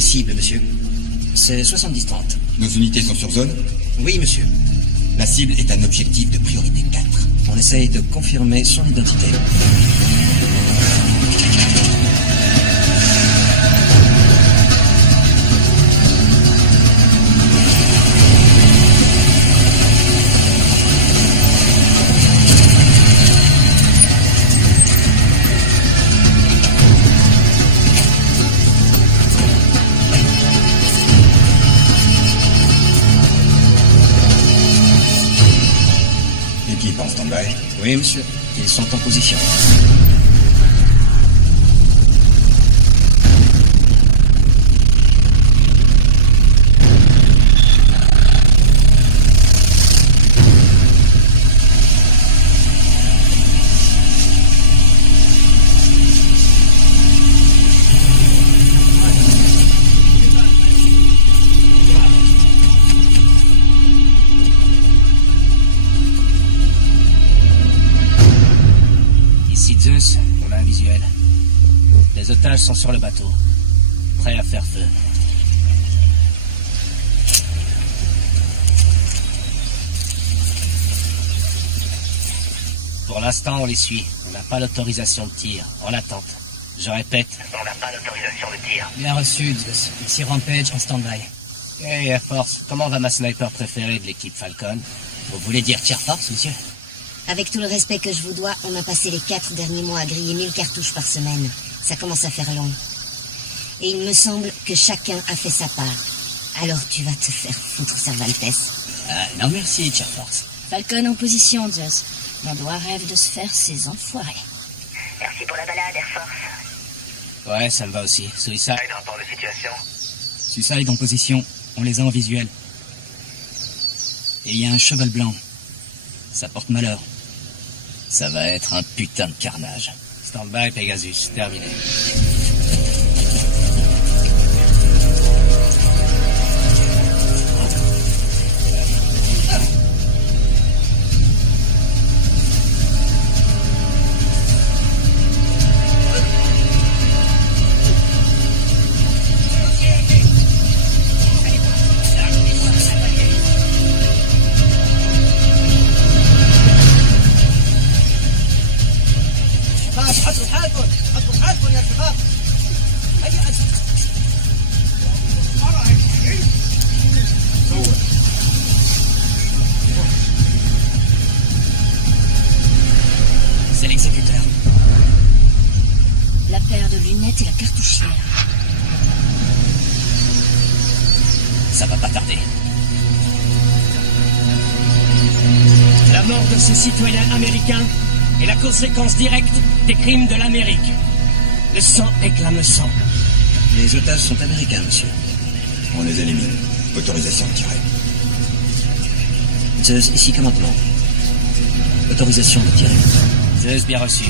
des cibles, monsieur. C'est 70-30. Nos unités sont sur zone? Oui, monsieur. La cible est un objectif de priorité 4. On essaye de confirmer son identité. Équipe en stand-by. Oui, monsieur. Ils sont en position. Zeus, on a un visuel. Les otages sont sur le bateau, prêts à faire feu. Pour l'instant, on les suit. On n'a pas l'autorisation de tir. En attente. Je répète. On n'a pas l'autorisation de tir. Bien reçu, Zeus. Ici Rampage en stand-by. Hey, Air Force, comment va ma sniper préférée de l'équipe Falcon? Vous voulez dire tir force, monsieur? Avec tout le respect que je vous dois, on a passé les 4 derniers mois à griller 1000 cartouches par semaine. Ça commence à faire long. Et il me semble que chacun a fait sa part. Alors tu vas te faire foutre, Cervantes. Non merci, Air Force. Falcon en position, Zeus. Mon doigt rêve de se faire ces enfoirés. Merci pour la balade, Air Force. Ouais, ça me va aussi. Suicide. Rapport de situation. Suicide en position. On les a en visuel. Et il y a un cheval blanc. Ça porte malheur. Ça va être un putain de carnage. Stand-by, Pegasus. Terminé. C'est l'exécuteur. La paire de lunettes et la cartouchière. Ça va pas tarder. La mort de ce citoyen américain est la conséquence directe des crimes de l'Amérique. Le sang éclame le sang. Les otages sont américains, monsieur. On les élimine. Autorisation de tirer. Zeus, ici commandement. Autorisation de tirer. Zeus, bien reçu.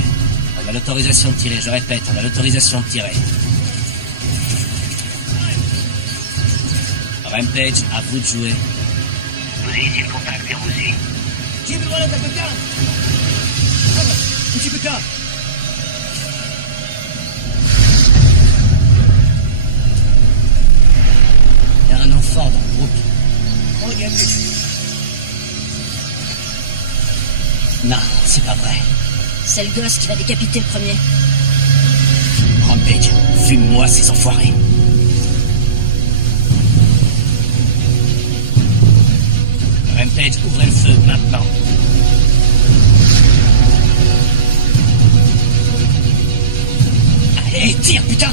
On a l'autorisation de tirer, je répète, on a l'autorisation de tirer. Rampage, à vous de jouer. Vous ici le contact, vers vous y. Il y a un enfant dans le groupe. Non, c'est pas vrai. C'est le gosse qui va décapiter le premier. Rampage, fume-moi ces enfoirés. Rampage, ouvrez le feu, maintenant. Allez, tire, putain!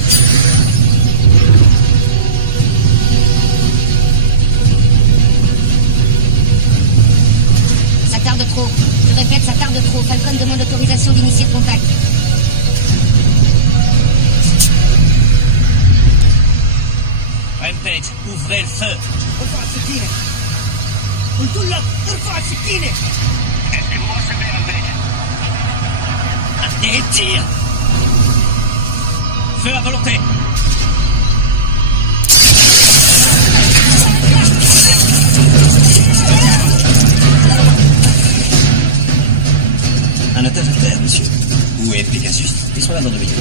Ça tarde trop. Je répète, ça tarde trop. Falcon demande autorisation d'initier le contact. Rampage, ouvrez le feu. Est-ce que vous recevez, Rampage? Allez, tire! Feu à volonté! Un otage à terre, monsieur. Où est Pegasus? Ils sont là dans 2 minutes.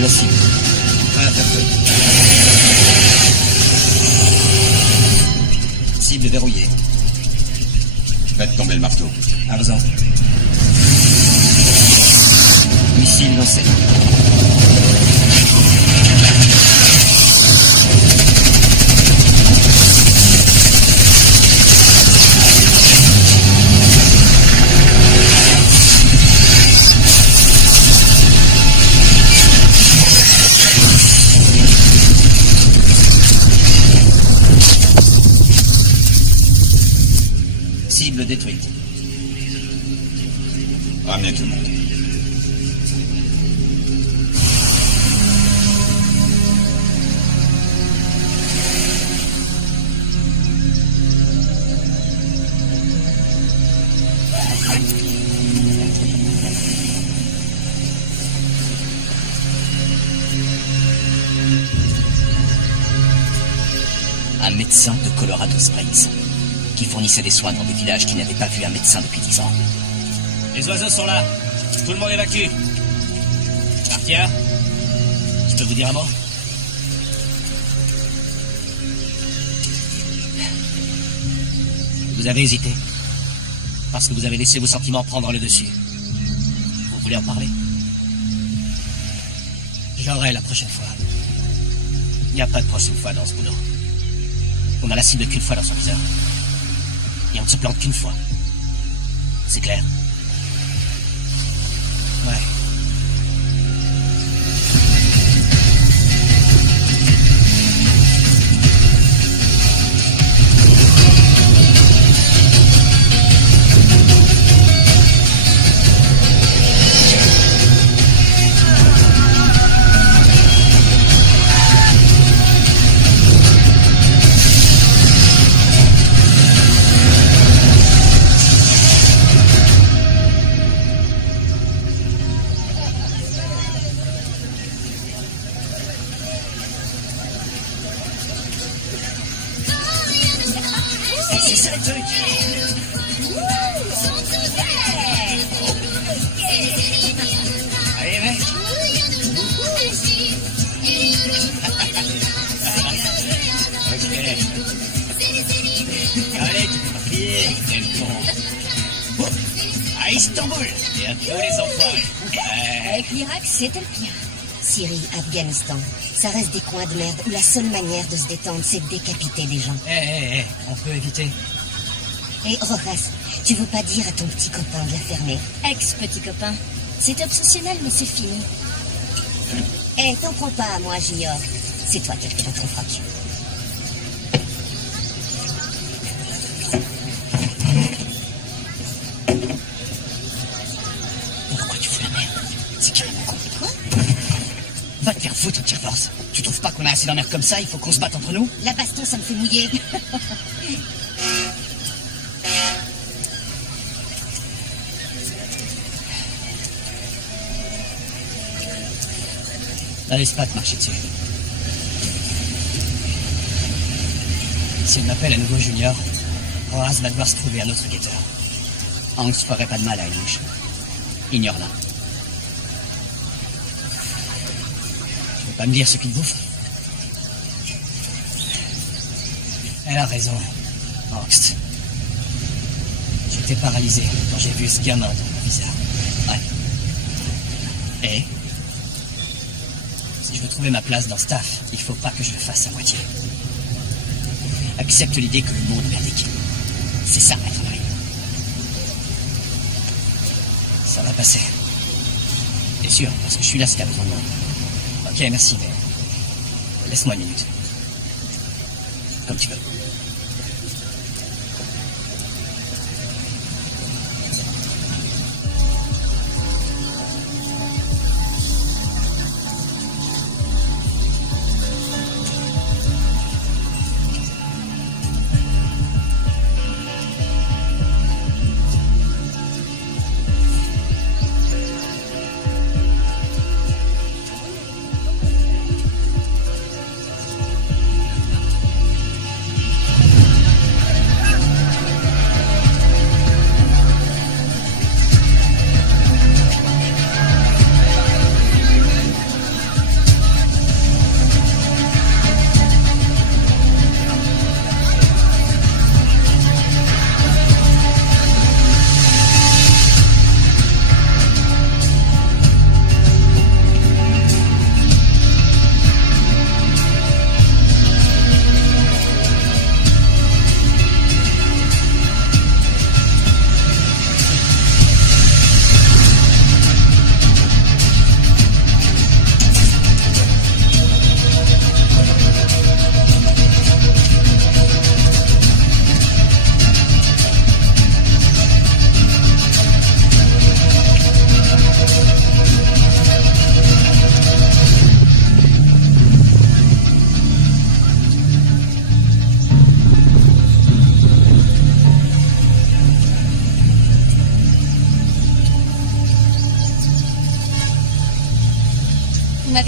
de la cible. Prêt à faire feu. Cible verrouillée. Faites tomber le marteau. Arzan. Missile lancé. Cible détruite. Ramenez tout le monde. Un médecin de Colorado Springs, qui fournissait des soins dans des villages qui n'avaient pas vu un médecin depuis 10 ans. Les oiseaux sont là. Tout le monde évacue. Artia, je peux vous dire un mot? Vous avez hésité. Parce que vous avez laissé vos sentiments prendre le dessus. Vous voulez en parler? J'aurai la prochaine fois. Il n'y a pas de prochaine fois dans ce boulot. On a la cible qu'une fois dans son viseur. Et on ne se plante qu'une fois. C'est clair? Ouais. C'est ça le truc. Allez, mec. Ok. Allez, tu peux crier. Quel con. À Istanbul. Et à tous les enfoirés. Avec l'Irak, c'était le pire. Syrie, Afghanistan, ça reste des coins de merde où la seule manière de se détendre, c'est de décapiter des gens. On peut éviter. Et Rojas, tu veux pas dire à ton petit copain de la fermer? Ex-petit copain. C'est obsessionnel, mais c'est fini. T'en prends pas à moi, Junior. C'est toi qui as fait notre froc. Pourquoi tu fous la merde? C'est carrément con. Quoi? Va te faire foutre, Tire-Force. Tu trouves pas qu'on a assez d'emmerdes comme ça? Il faut qu'on se batte entre nous? La baston, ça me fait mouiller. La laisse pas te marcher dessus. Si elle m'appelle à nouveau Junior, Horace va devoir se trouver un autre guetteur. Hanks ferait pas de mal à une mouche. Ignore-la. Tu veux pas me dire ce qu'il bouffe? Elle a raison, Hanks. J'étais paralysé quand j'ai vu ce gamin dans mon visage. Ouais. Et si je veux trouver ma place dans Staff, il faut pas que je le fasse à moitié. Accepte l'idée que le monde est merdique. C'est ça, être marine. Ça va passer. T'es sûr? Parce que je suis là si t'as besoin de moi. Ok, merci, mais laisse-moi une minute. Comme tu veux.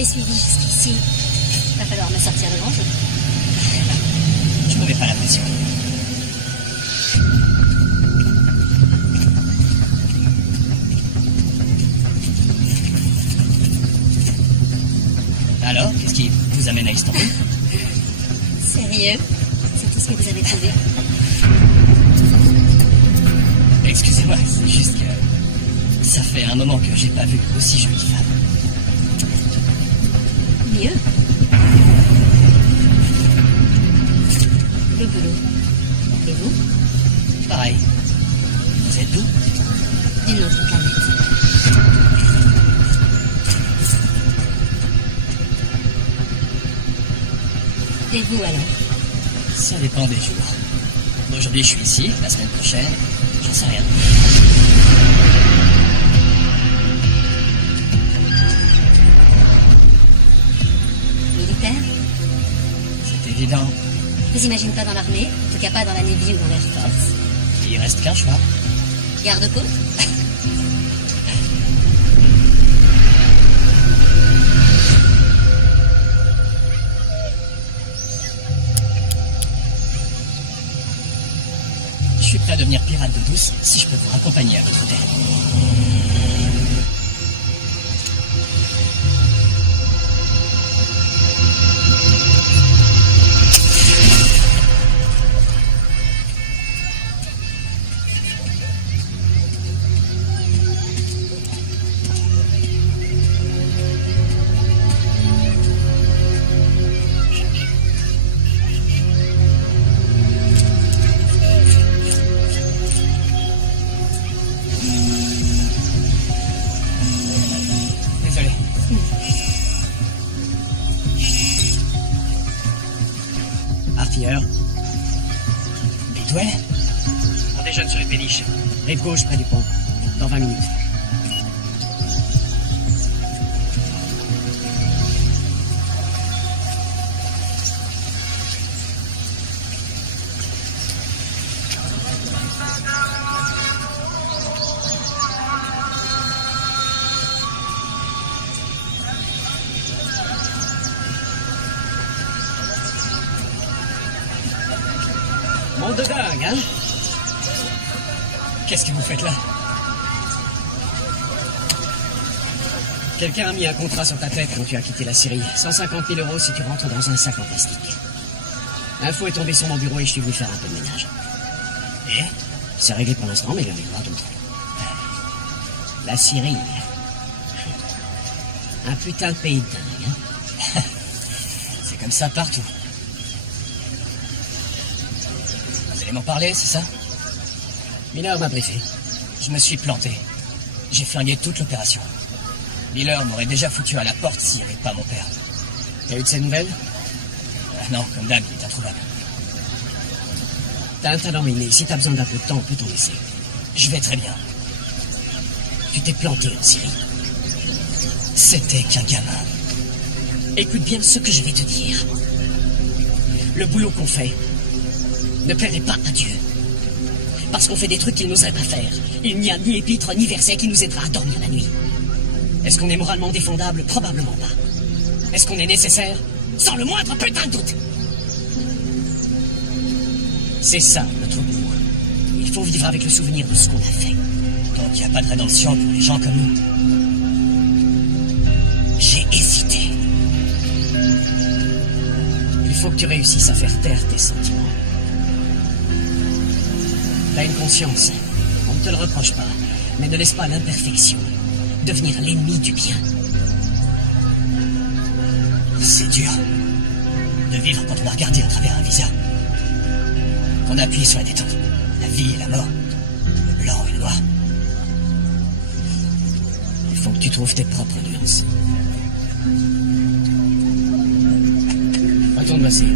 t'ai suivi jusqu'ici. Va falloir me sortir de grand jeu. Je me mets pas la pression. Alors, qu'est-ce qui vous amène à Istanbul? Sérieux? C'est tout ce que vous avez trouvé? Excusez-moi, c'est juste que ça fait un moment que j'ai pas vu aussi jolie femme. Mieux? Le boulot. Et vous? Pareil. Vous êtes d'où? D'une autre planète. Et vous alors? Ça dépend des jours. Aujourd'hui, je suis ici, la semaine prochaine, j'en sais rien. Militaire? C'est évident. Je vous imagine pas dans l'armée, en tout cas pas dans la Navy ou dans l'Air Force. Il reste qu'un choix. Garde-côte? Je suis prêt à devenir pirate d'eau douce si je peux vous raccompagner à votre hôtel. Désolé. Artilleur. Bidwell. On déjeune sur les péniches. Rive gauche près du pont. Dans 20 minutes. Monde de dingue, hein? Qu'est-ce que vous faites là? Quelqu'un a mis un contrat sur ta tête quand tu as quitté la Syrie. 150 000 € si tu rentres dans un sac en plastique. L'info est tombée sur mon bureau et je suis venu faire un peu de ménage. Et? C'est réglé pour l'instant, mais il y en aura d'autres. La Syrie. Un putain de pays de dingue, hein? C'est comme ça partout. Vous allez m'en parler, c'est ça? Miller m'a briefé. Je me suis planté. J'ai flingué toute l'opération. Miller m'aurait déjà foutu à la porte s'il n'y avait pas mon père. T'as eu de ses nouvelles? Non, comme d'hab, il est introuvable. T'as un talent inné. Si t'as besoin d'un peu de temps, on peut t'en laisser. Je vais très bien. Tu t'es planté en Syrie. C'était qu'un gamin. Écoute bien ce que je vais te dire. Le boulot qu'on fait ne plairait pas à Dieu. Parce qu'on fait des trucs qu'il n'oserait pas faire. Il n'y a ni épître ni verset qui nous aidera à dormir la nuit. Est-ce qu'on est moralement défendable? Probablement pas. Est-ce qu'on est nécessaire? Sans le moindre putain de doute. C'est ça, notre boulot. Il faut vivre avec le souvenir de ce qu'on a fait. Donc il n'y a pas de rédemption pour les gens comme nous. J'ai hésité. Il faut que tu réussisses à faire taire tes sentiments. T'as une conscience. On ne te le reproche pas. Mais ne laisse pas l'imperfection devenir l'ennemi du bien. C'est dur de vivre quand on a regardé à travers un viseur. Qu'on appuie sur la détente. La vie et la mort. Le blanc et le noir. Il faut que tu trouves tes propres nuances. Retourne bosser.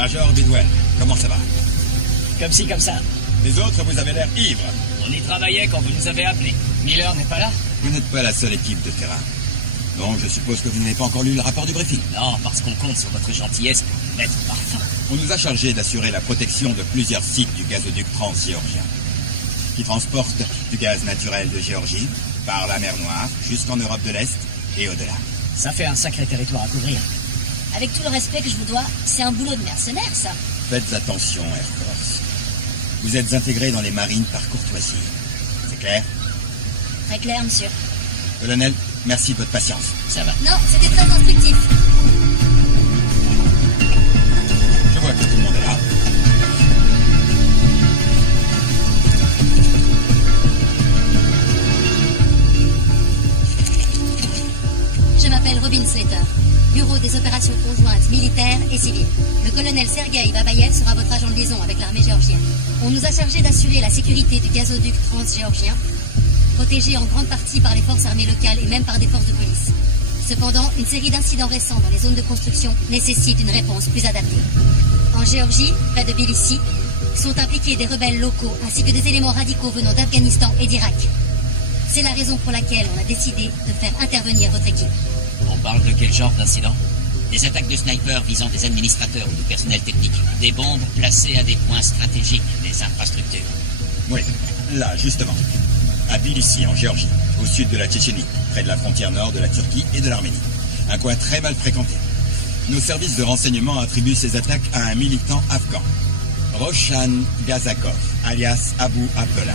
Major Bidwell, comment ça va? Comme ci, comme ça. Les autres, vous avez l'air ivres. On y travaillait quand vous nous avez appelés. Miller n'est pas là? Vous n'êtes pas la seule équipe de terrain. Donc je suppose que vous n'avez pas encore lu le rapport du briefing. Non, parce qu'on compte sur votre gentillesse pour nous mettre parfum. On nous a chargé d'assurer la protection de plusieurs sites du gazoduc transgéorgien, qui transporte du gaz naturel de Géorgie par la mer Noire jusqu'en Europe de l'Est et au-delà. Ça fait un sacré territoire à couvrir. Avec tout le respect que je vous dois, c'est un boulot de mercenaire, ça. Faites attention, Air Force. Vous êtes intégrés dans les marines par courtoisie. C'est clair? Très clair, monsieur. Colonel, merci de votre patience. Ça va. Non, c'était très instructif. Je vois que tout le monde est là. Je m'appelle Robin Slater, Bureau des opérations conjointes militaires et civiles. Le colonel Sergei Babayev sera votre agent de liaison avec l'armée géorgienne. On nous a chargé d'assurer la sécurité du gazoduc transgéorgien, protégé en grande partie par les forces armées locales et même par des forces de police. Cependant, une série d'incidents récents dans les zones de construction nécessite une réponse plus adaptée. En Géorgie, près de Tbilissi, sont impliqués des rebelles locaux ainsi que des éléments radicaux venant d'Afghanistan et d'Irak. C'est la raison pour laquelle on a décidé de faire intervenir votre équipe. On parle de quel genre d'incident? Des attaques de snipers visant des administrateurs ou du personnel technique. Des bombes placées à des points stratégiques des infrastructures. Oui, là, justement. À Tbilissi, en Géorgie, au sud de la Tchétchénie, près de la frontière nord de la Turquie et de l'Arménie. Un coin très mal fréquenté. Nos services de renseignement attribuent ces attaques à un militant afghan, Roshan Gazakov, alias Abu Abdullah,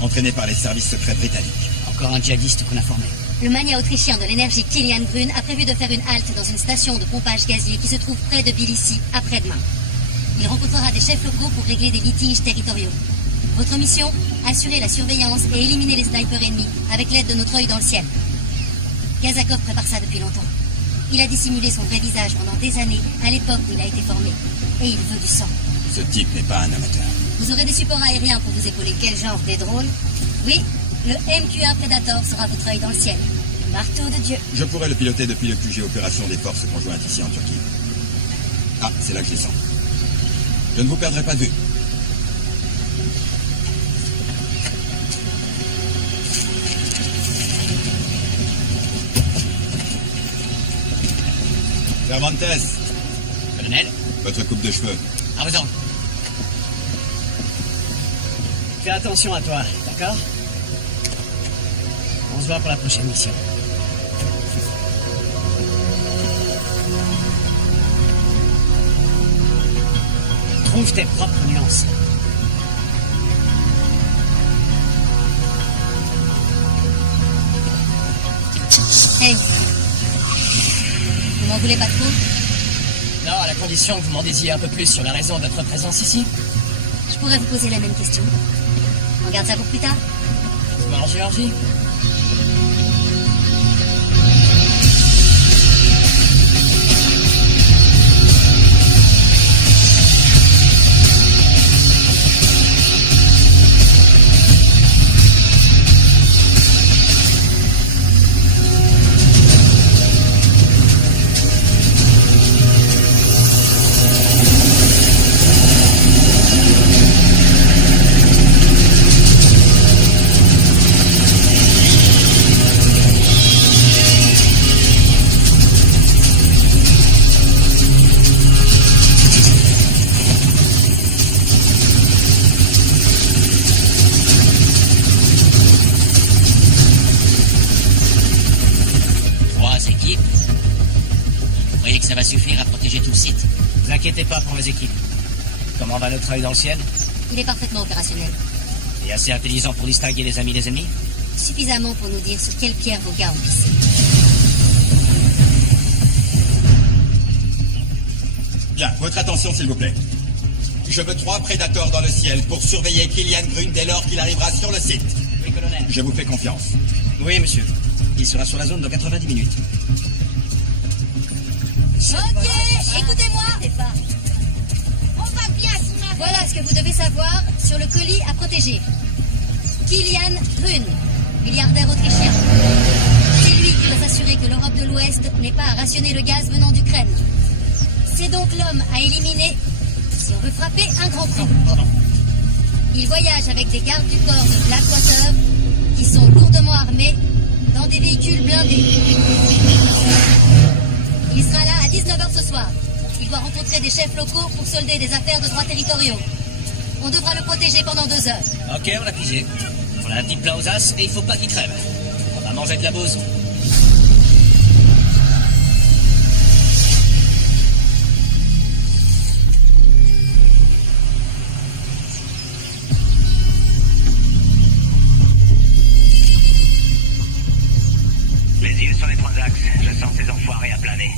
entraîné par les services secrets britanniques. Encore un djihadiste qu'on a formé. Le mania autrichien de l'énergie Kilian Grün a prévu de faire une halte dans une station de pompage gazier qui se trouve près de Tbilissi après-demain. Il rencontrera des chefs locaux pour régler des litiges territoriaux. Votre mission, assurer la surveillance et éliminer les snipers ennemis avec l'aide de notre œil dans le ciel. Gazakov prépare ça depuis longtemps. Il a dissimulé son vrai visage pendant des années, à l'époque où il a été formé. Et il veut du sang. Ce type n'est pas un amateur. Vous aurez des supports aériens pour vous épauler. Quel genre, des drones? Oui, le MQ-1 Predator sera votre œil dans le ciel. Marteau de Dieu. Je pourrais le piloter depuis le QG opération des forces conjointes ici en Turquie. Ah, c'est là que je les sens. Je ne vous perdrai pas de vue. Cervantes, Colonel, votre coupe de cheveux. à vos ordres. Fais attention à toi, d'accord? On se voit pour la prochaine mission. Trouve tes propres nuances. Hey. Vous m'en voulez pas trop? Non, à la condition que vous m'en disiez un peu plus sur la raison de votre présence ici. Je pourrais vous poser la même question. On garde ça pour plus tard? Tu vas en Géorgie? Ça va suffire à protéger tout le site. Ne vous inquiétez pas pour mes équipes. Comment va notre œil dans le ciel? Il est parfaitement opérationnel. Et assez intelligent pour distinguer les amis des ennemis? Suffisamment pour nous dire sur quelle pierre vos gars ont pissé. Bien, votre attention s'il vous plaît. Je veux 3 prédateurs dans le ciel pour surveiller Kilian Grün dès lors qu'il arrivera sur le site. Oui, colonel. Je vous fais confiance. Oui, monsieur. Il sera sur la zone dans 90 minutes. Ok, écoutez-moi. On va bien se marrer. Voilà ce que vous devez savoir sur le colis à protéger. Kilian Grün, milliardaire autrichien. C'est lui qui doit s'assurer que l'Europe de l'Ouest n'ait pas à rationner le gaz venant d'Ukraine. C'est donc l'homme à éliminer Si on veut frapper, un grand coup. Pardon. Il voyage avec des gardes du corps de Blackwater qui sont lourdement armés dans des véhicules blindés. Il sera là à 19h ce soir. Il doit rencontrer des chefs locaux pour solder des affaires de droits territoriaux. On devra le protéger pendant 2 heures. Ok, on l'a pigé. On a un petit plat aux as et il faut pas qu'il crève. On va manger de la bouse. Les yeux sur les 3 axes. Je sens ces enfoirés à planer.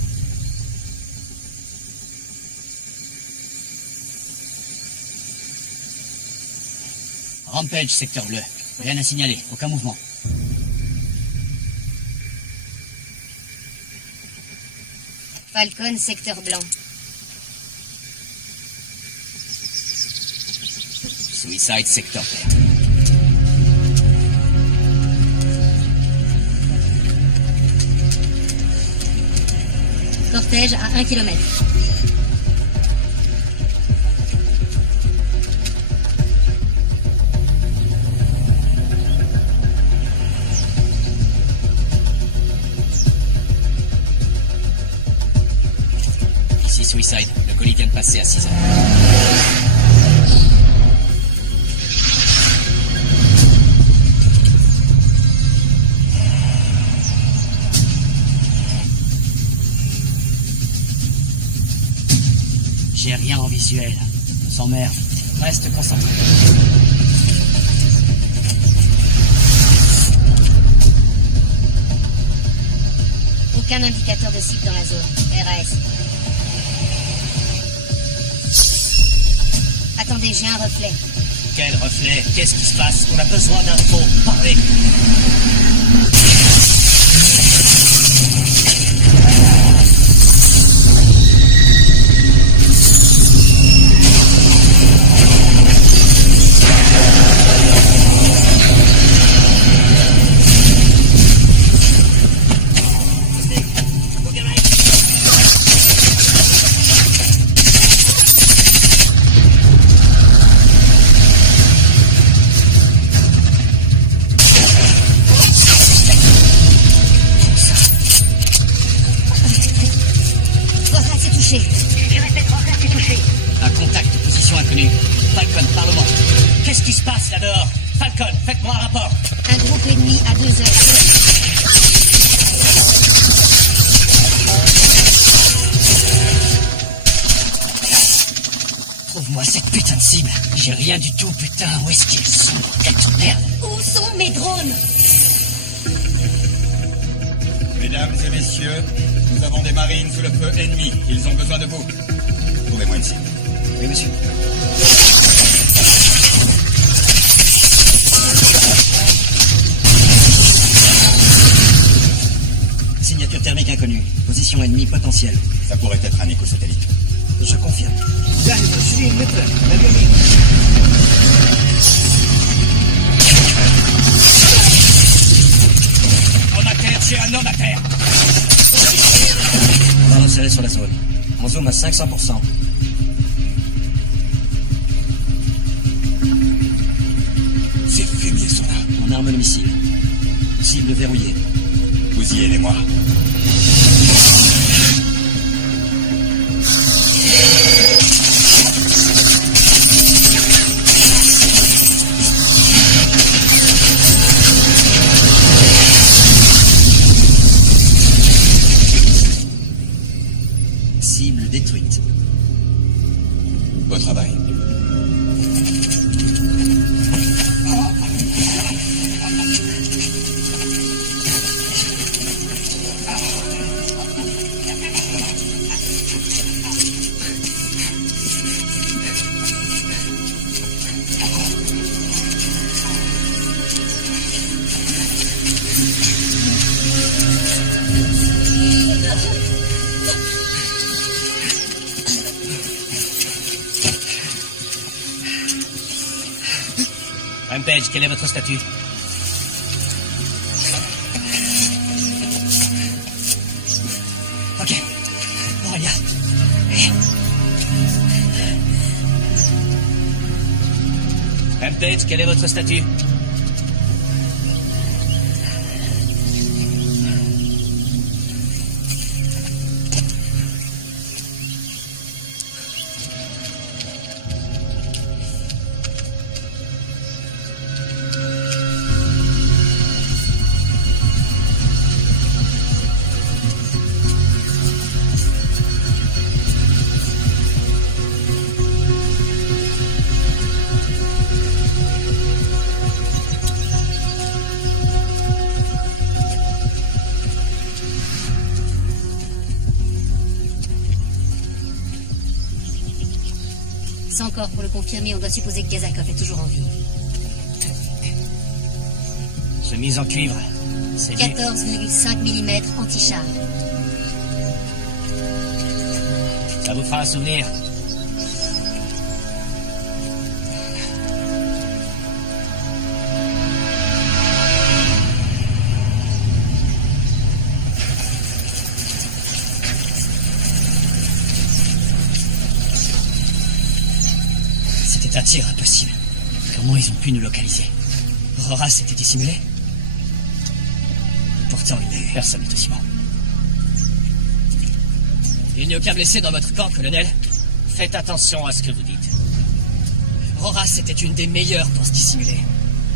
Rampage, secteur bleu. Rien à signaler, aucun mouvement. Falcon, secteur blanc. Suicide, secteur vert. Cortège à 1 km. Ici Suicide, le colis vient de passer à 6 heures. J'ai rien en visuel. On s'emmerde. Reste concentré. Aucun indicateur de cible dans la zone. RAS. Attendez, j'ai un reflet. Quel reflet? Qu'est-ce qui se passe? On a besoin d'infos. Parlez. Un contact, position inconnue. Falcon, parlement. Qu'est-ce qui se passe là-dehors? Falcon, faites-moi un rapport. Un groupe ennemi à 2 heures. Trouve-moi cette putain de cible. J'ai rien du tout, putain. Où est-ce qu'ils sont? Bordel de merde. Où sont mes drones? Mesdames et messieurs, nous avons des marines sous le feu ennemi. Ils ont besoin de vous. Trouvez-moi une cible. Oui, monsieur. Signature thermique inconnue. Position ennemie potentielle. Ça pourrait être un éco-satellite. Je confirme. On a terre, j'ai un homme à terre. On va resserrer sur la zone. On zoome à 500%. Ces fumiers sont là. On arme le missile. Cible verrouillée. Vous y aidez-moi. Cible détruite. Bon travail. Rampage, quel est votre statut? Ok. Aurélia. Rampage, quel est votre statut? Sans corps pour le confirmer, on doit supposer que Gazakov est toujours en vie. Chemise en cuivre. C'est 14,5 mm anti-char. Ça vous fera un souvenir. C'était un tir impossible. Comment ils ont pu nous localiser? Aurora s'était dissimulé? Pourtant, il n'y a eu personne n'est aussi bon. Il n'y a aucun blessé dans votre camp, colonel. Faites attention à ce que vous dites. Aurora, c'était une des meilleures pour se dissimuler.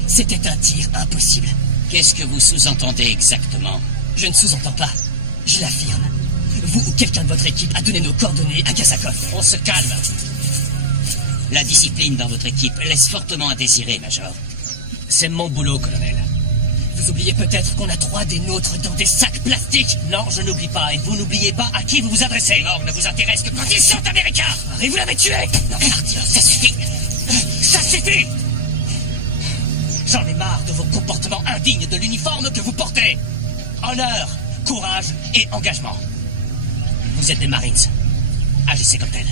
C'était un tir impossible. Qu'est-ce que vous sous-entendez exactement? Je ne sous-entends pas. Je l'affirme. Vous ou quelqu'un de votre équipe a donné nos coordonnées à Gazakov. On se calme. La discipline dans votre équipe laisse fortement à désirer, Major. C'est mon boulot, colonel. Vous oubliez peut-être qu'on a 3 des nôtres dans des sacs plastiques. Non, je n'oublie pas. Et vous n'oubliez pas à qui vous vous adressez. L'or ne vous intéresse que quand ils sont américains. Et vous l'avez tué. Non, partir, ça suffit. Ça suffit. J'en ai marre de vos comportements indignes de l'uniforme que vous portez. Honneur, courage et engagement. Vous êtes des Marines. Agissez comme tels.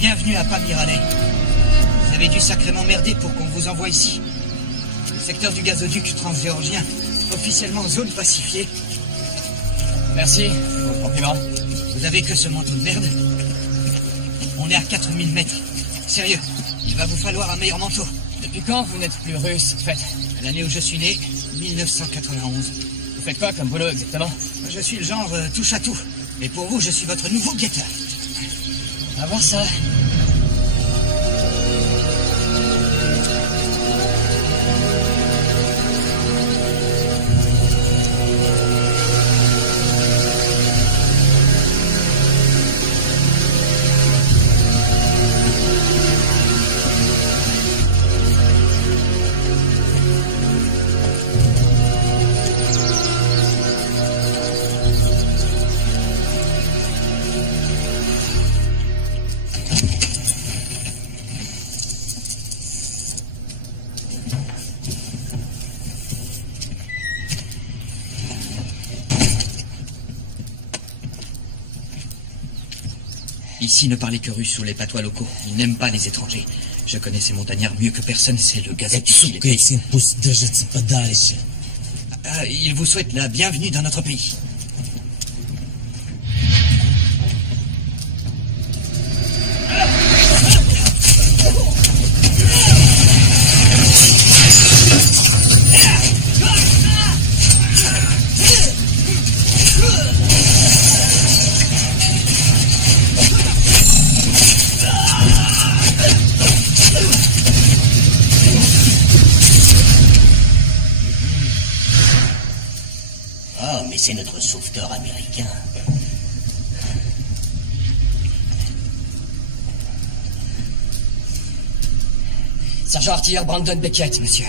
Bienvenue à Pamiralais. Vous avez dû sacrément merder pour qu'on vous envoie ici. Le secteur du gazoduc transgéorgien, officiellement zone pacifiée. Merci, vos compliments. Vous avez que ce manteau de merde. On est à 4000 mètres. Sérieux, il va vous falloir un meilleur manteau. Depuis quand vous n'êtes plus russe, en fait? L'année où je suis né, 1991. Vous faites quoi comme boulot exactement? Je suis le genre touche à tout. Mais pour vous, je suis votre nouveau guetteur. On va voir ça. Ici, ne parlez que russe ou les patois locaux. Ils n'aiment pas les étrangers. Je connais ces montagnards mieux que personne, c'est le gazoduc. Il vous souhaite la bienvenue dans notre pays. C'est notre sauveteur américain. Sergent artilleur Brandon Beckett, monsieur.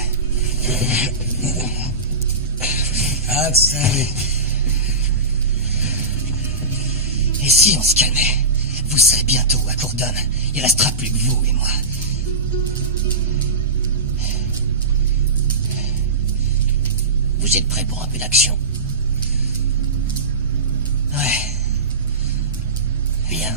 Et si on se calmait? Vous serez bientôt à Courdon. Il restera plus que vous et moi. Vous êtes prêts pour un peu d'action? Ouais. Bien.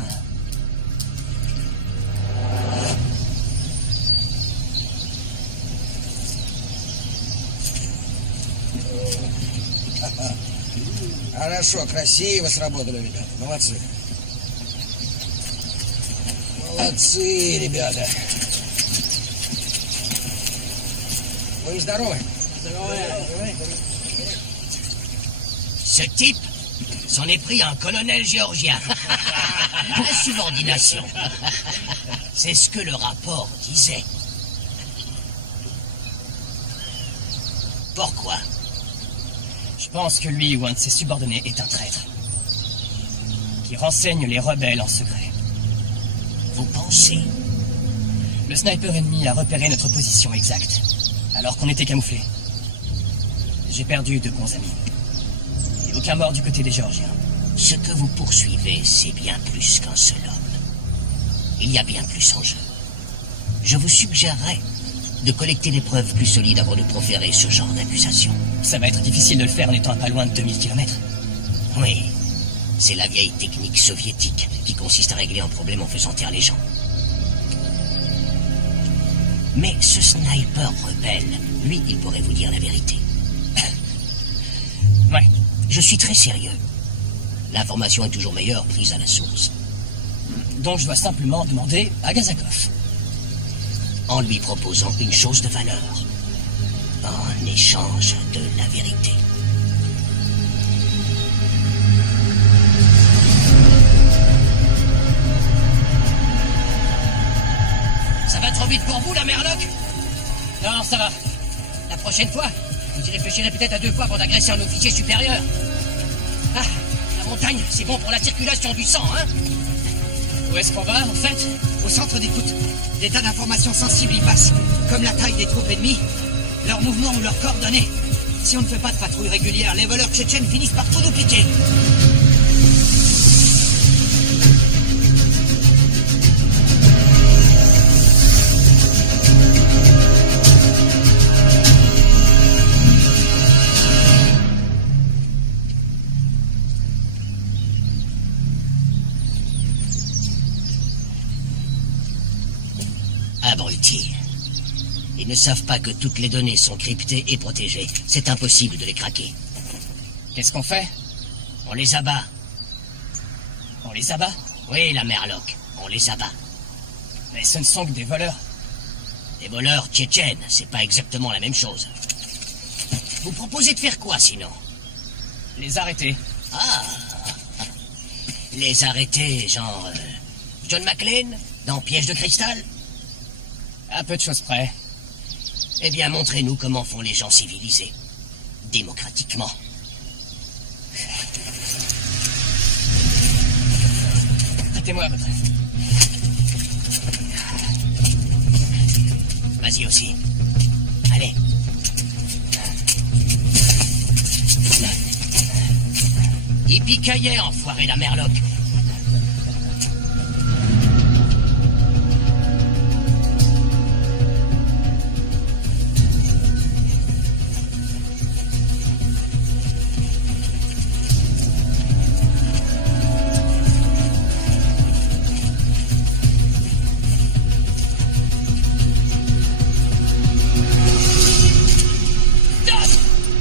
Хорошо, красиво сработали, ребята. Молодцы. Молодцы, ребята. Вы здоровы? Ce type s'en est pris à un colonel géorgien. Insubordination. C'est ce que le rapport disait. Pourquoi? Je pense que lui ou un de ses subordonnés est un traître. Qui renseigne les rebelles en secret. Vous pensez? Le sniper ennemi a repéré notre position exacte, alors qu'on était camouflés. J'ai perdu 2 bons amis. Et aucun mort du côté des Géorgiens. Ce que vous poursuivez, c'est bien plus qu'un seul homme. Il y a bien plus en jeu. Je vous suggérerais de collecter des preuves plus solides avant de proférer ce genre d'accusation. Ça va être difficile de le faire en étant à pas loin de 2000 km. Oui, c'est la vieille technique soviétique qui consiste à régler un problème en faisant taire les gens. Mais ce sniper rebelle, lui, il pourrait vous dire la vérité. Ouais. Je suis très sérieux. L'information est toujours meilleure prise à la source. Donc je dois simplement demander à Gazakov. En lui proposant une chose de valeur. En échange de la vérité. Ça va trop vite pour vous, la Merloc? Non, ça va. La prochaine fois, vous y réfléchirez peut-être à 2 fois avant d'agresser un officier supérieur. Ah, la montagne, c'est bon pour la circulation du sang, hein? Où est-ce qu'on va, en fait? Au centre d'écoute. Des tas d'informations sensibles y passent, comme la taille des troupes ennemies, leurs mouvements ou leurs coordonnées. Si on ne fait pas de patrouille régulière, les voleurs tchétchènes finissent par tout nous piquer. Abrutis. Ils ne savent pas que toutes les données sont cryptées et protégées. C'est impossible de les craquer. Qu'est-ce qu'on fait? On les abat. On les abat? Oui, la Merloc, on les abat. Mais ce ne sont que des voleurs. Des voleurs tchétchènes, c'est pas exactement la même chose. Vous proposez de faire quoi, sinon? Les arrêter. Ah. Les arrêter, genre... John McClane, dans Piège de cristal? À peu de choses près. Eh bien, montrez-nous comment font les gens civilisés. Démocratiquement. Prêtez-moi votre... Vas-y aussi. Allez. Yippee-ki-yay, enfoiré la Merloc.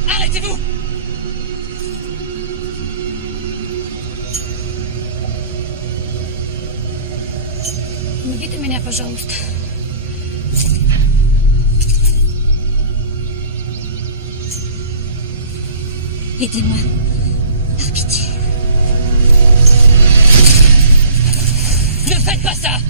Arrêtez-vous! Помогите меня, пожалуйста. Aidez-moi. Par pitié. Ne faites pas ça!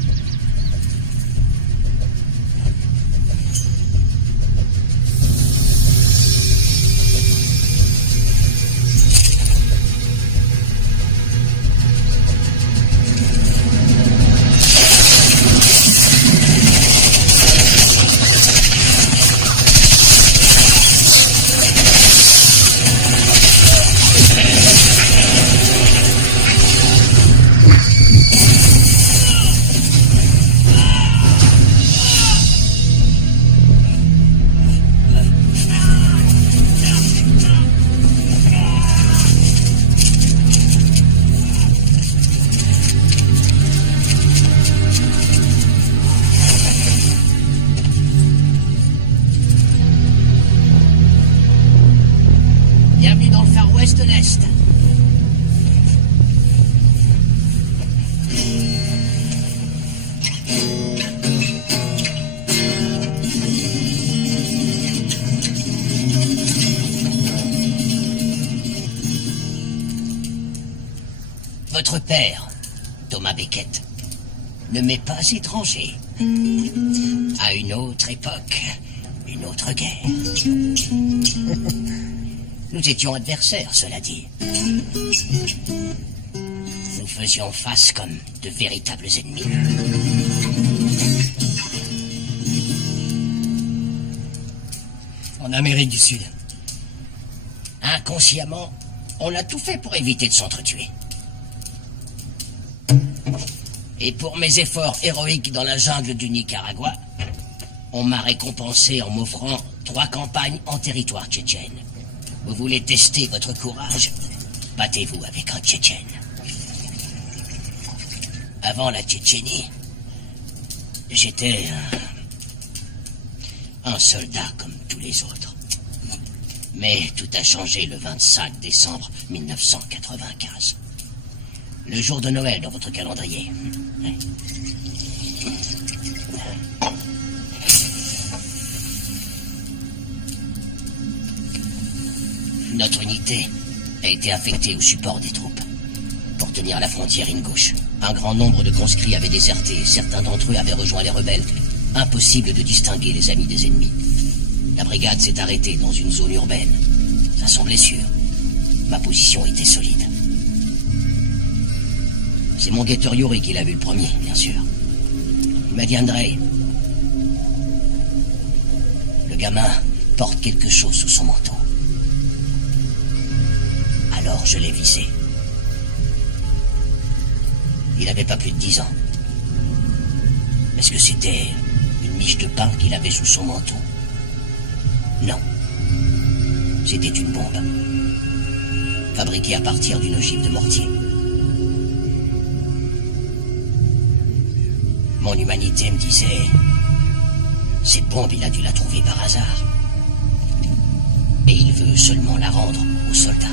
Votre père, Thomas Beckett, ne m'est pas étranger. À une autre époque, une autre guerre. Nous étions adversaires, cela dit. Nous faisions face comme de véritables ennemis. En Amérique du Sud. Inconsciemment, on a tout fait pour éviter de s'entretuer. Et pour mes efforts héroïques dans la jungle du Nicaragua, on m'a récompensé en m'offrant 3 campagnes en territoire tchétchène. Vous voulez tester votre courage? Battez-vous avec un Tchétchène. Avant la Tchétchénie, j'étais un soldat comme tous les autres. Mais tout a changé le 25 décembre 1995. Le jour de Noël dans votre calendrier. Notre unité a été affectée au support des troupes. Pour tenir la frontière ingouche, un grand nombre de conscrits avaient déserté et certains d'entre eux avaient rejoint les rebelles. Impossible de distinguer les amis des ennemis. La brigade s'est arrêtée dans une zone urbaine. Ça semblait sûr. Ma position était solide. C'est mon guetteur Yuri qui l'a vu le premier, bien sûr. Il m'a dit: Andrei, le gamin porte quelque chose sous son manteau. Alors je l'ai visé. Il n'avait pas plus de 10 ans. Est-ce que c'était une miche de pain qu'il avait sous son manteau? Non. C'était une bombe. Fabriquée à partir d'une ogive de mortier. Mon humanité me disait: cette bombe, il a dû la trouver par hasard. Et il veut seulement la rendre aux soldats.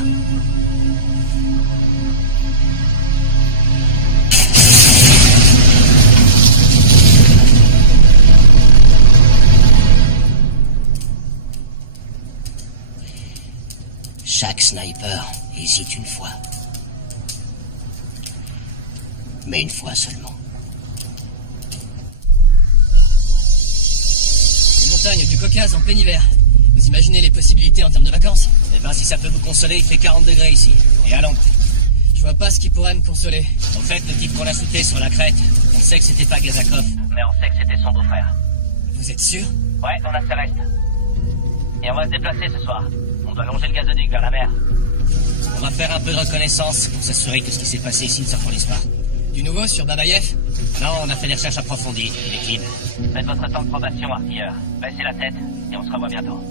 Chaque sniper hésite une fois. Mais une fois seulement. Les montagnes du Caucase en plein hiver. Vous imaginez les possibilités en termes de vacances? Eh ben, si ça peut vous consoler, il fait 40 degrés ici. Et à Londres. Je vois pas ce qui pourrait me consoler. Au fait, le type qu'on a shooté sur la crête, on sait que c'était pas Gazakov, mais on sait que c'était son beau-frère. Vous êtes sûr? Ouais, on a ses restes. Et on va se déplacer ce soir. On doit longer le gazoduc vers la mer. On va faire un peu de reconnaissance pour s'assurer que ce qui s'est passé ici ne se reproduise pas. Du nouveau sur Babaïev? Non, on a fait des recherches approfondies. Il est clean. Faites votre temps de probation, artilleur. Baissez la tête et on se revoit bientôt.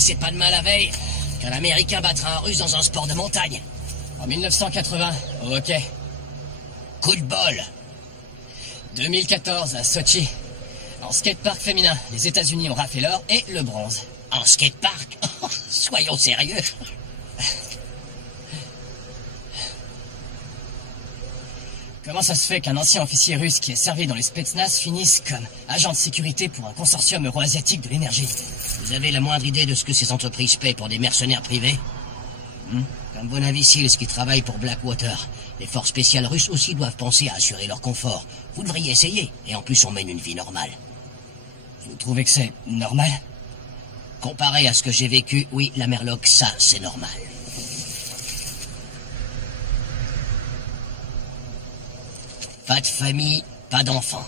C'est pas de mal la veille qu'un Américain battra un Russe dans un sport de montagne. En 1980, au hockey. Coup de bol. 2014, à Sochi. En skatepark féminin, les États-Unis ont raflé l'or et le bronze. En skatepark? Soyons sérieux. Comment ça se fait qu'un ancien officier russe qui est servi dans les Spetsnaz finisse comme agent de sécurité pour un consortium euro-asiatique de l'énergie? Vous avez la moindre idée de ce que ces entreprises paient pour des mercenaires privés? Comme Bonavicils qui travaille pour Blackwater. Les forces spéciales russes aussi doivent penser à assurer leur confort. Vous devriez essayer. Et en plus, on mène une vie normale. Vous trouvez que c'est normal? Comparé à ce que j'ai vécu, oui, la Merloc, ça, c'est normal. Pas de famille, pas d'enfants.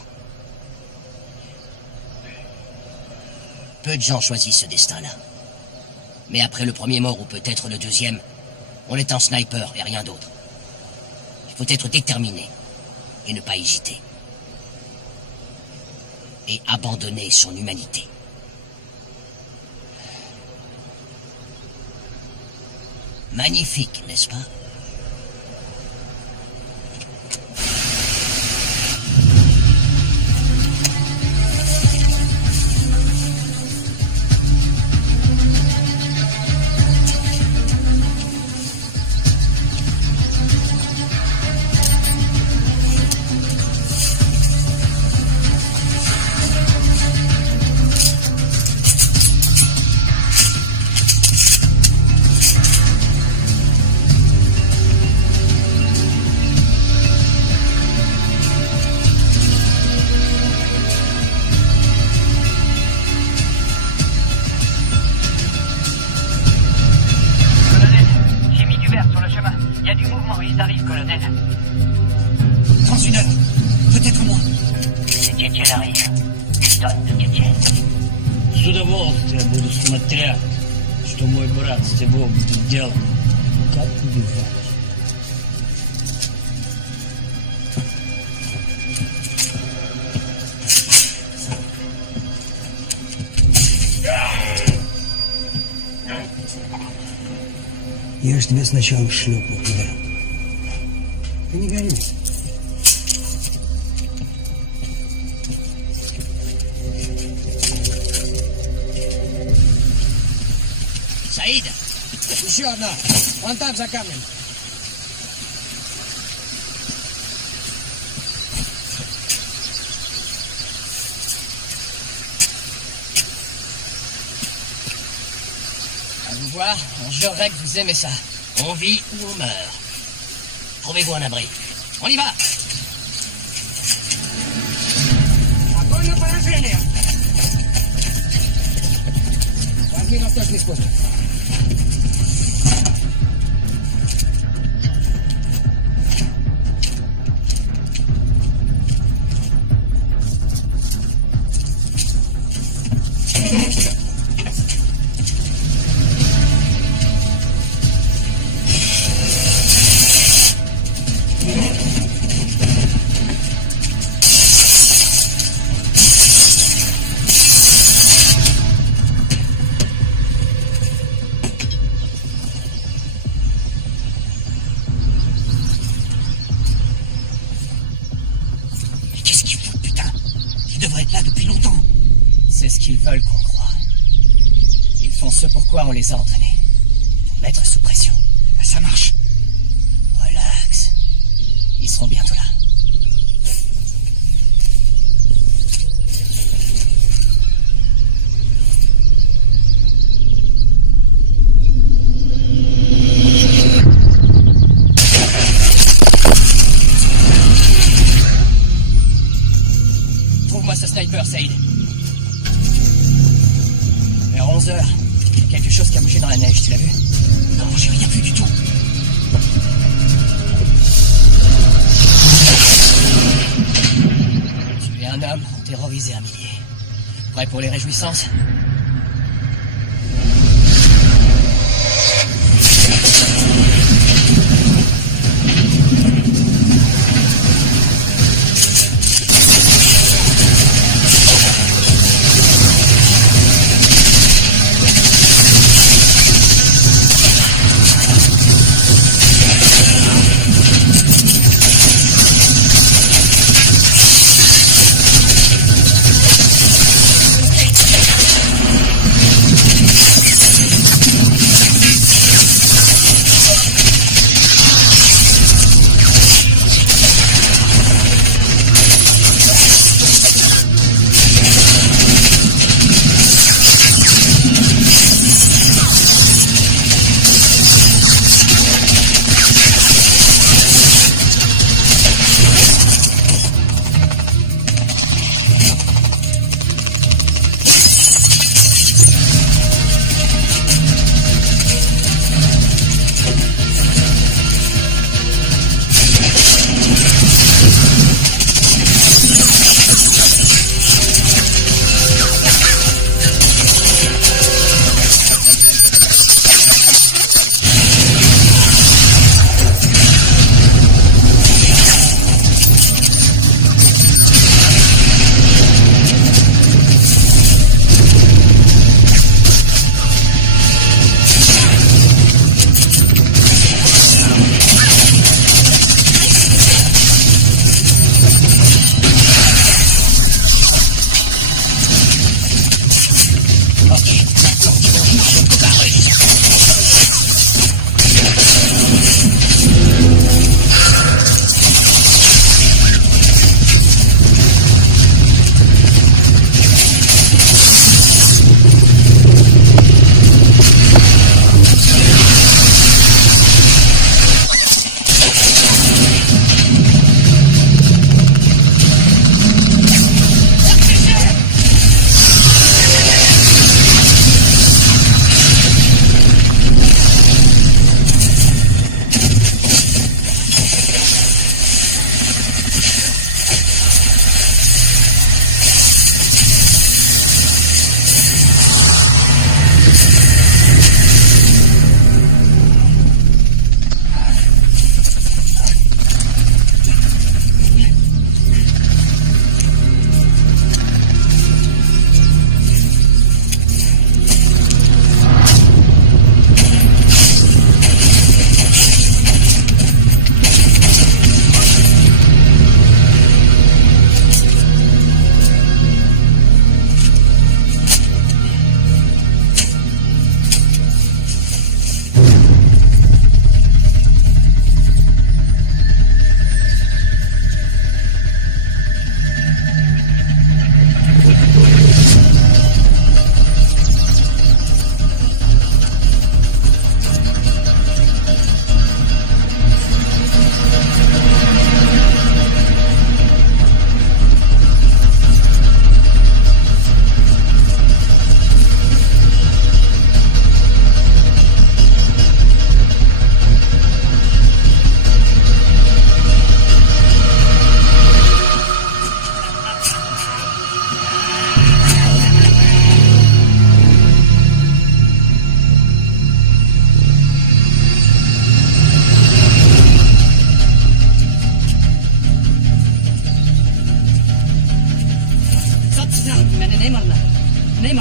Peu de gens choisissent ce destin-là. Mais après le premier mort, ou peut-être le deuxième, on est un sniper et rien d'autre. Il faut être déterminé et ne pas hésiter. et abandonner son humanité. Magnifique, n'est-ce pas? Я ж тебя сначала шлепну туда. Ты не горюй. Саид! Еще одна. Вон там, за камнем. À vous voir, on jurerait que vous aimez ça. On vit ou on meurt. Trouvez-vous un abri. On y va! Огонь на поражение! Возьми восточный спуск. Ils veulent qu'on croie. Ils font ce pourquoi on les a entraînés. Pour mettre sous pression. Ça marche. Relax. Ils seront bientôt là. Trouve-moi ce sniper, Saïd. Vers 11h, il y a quelque chose qui a bougé dans la neige, tu l'as vu? Non, j'ai rien vu du tout. Tu es un homme, terrorisé un millier. Prêt pour les réjouissances?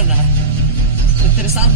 mana? Interessant?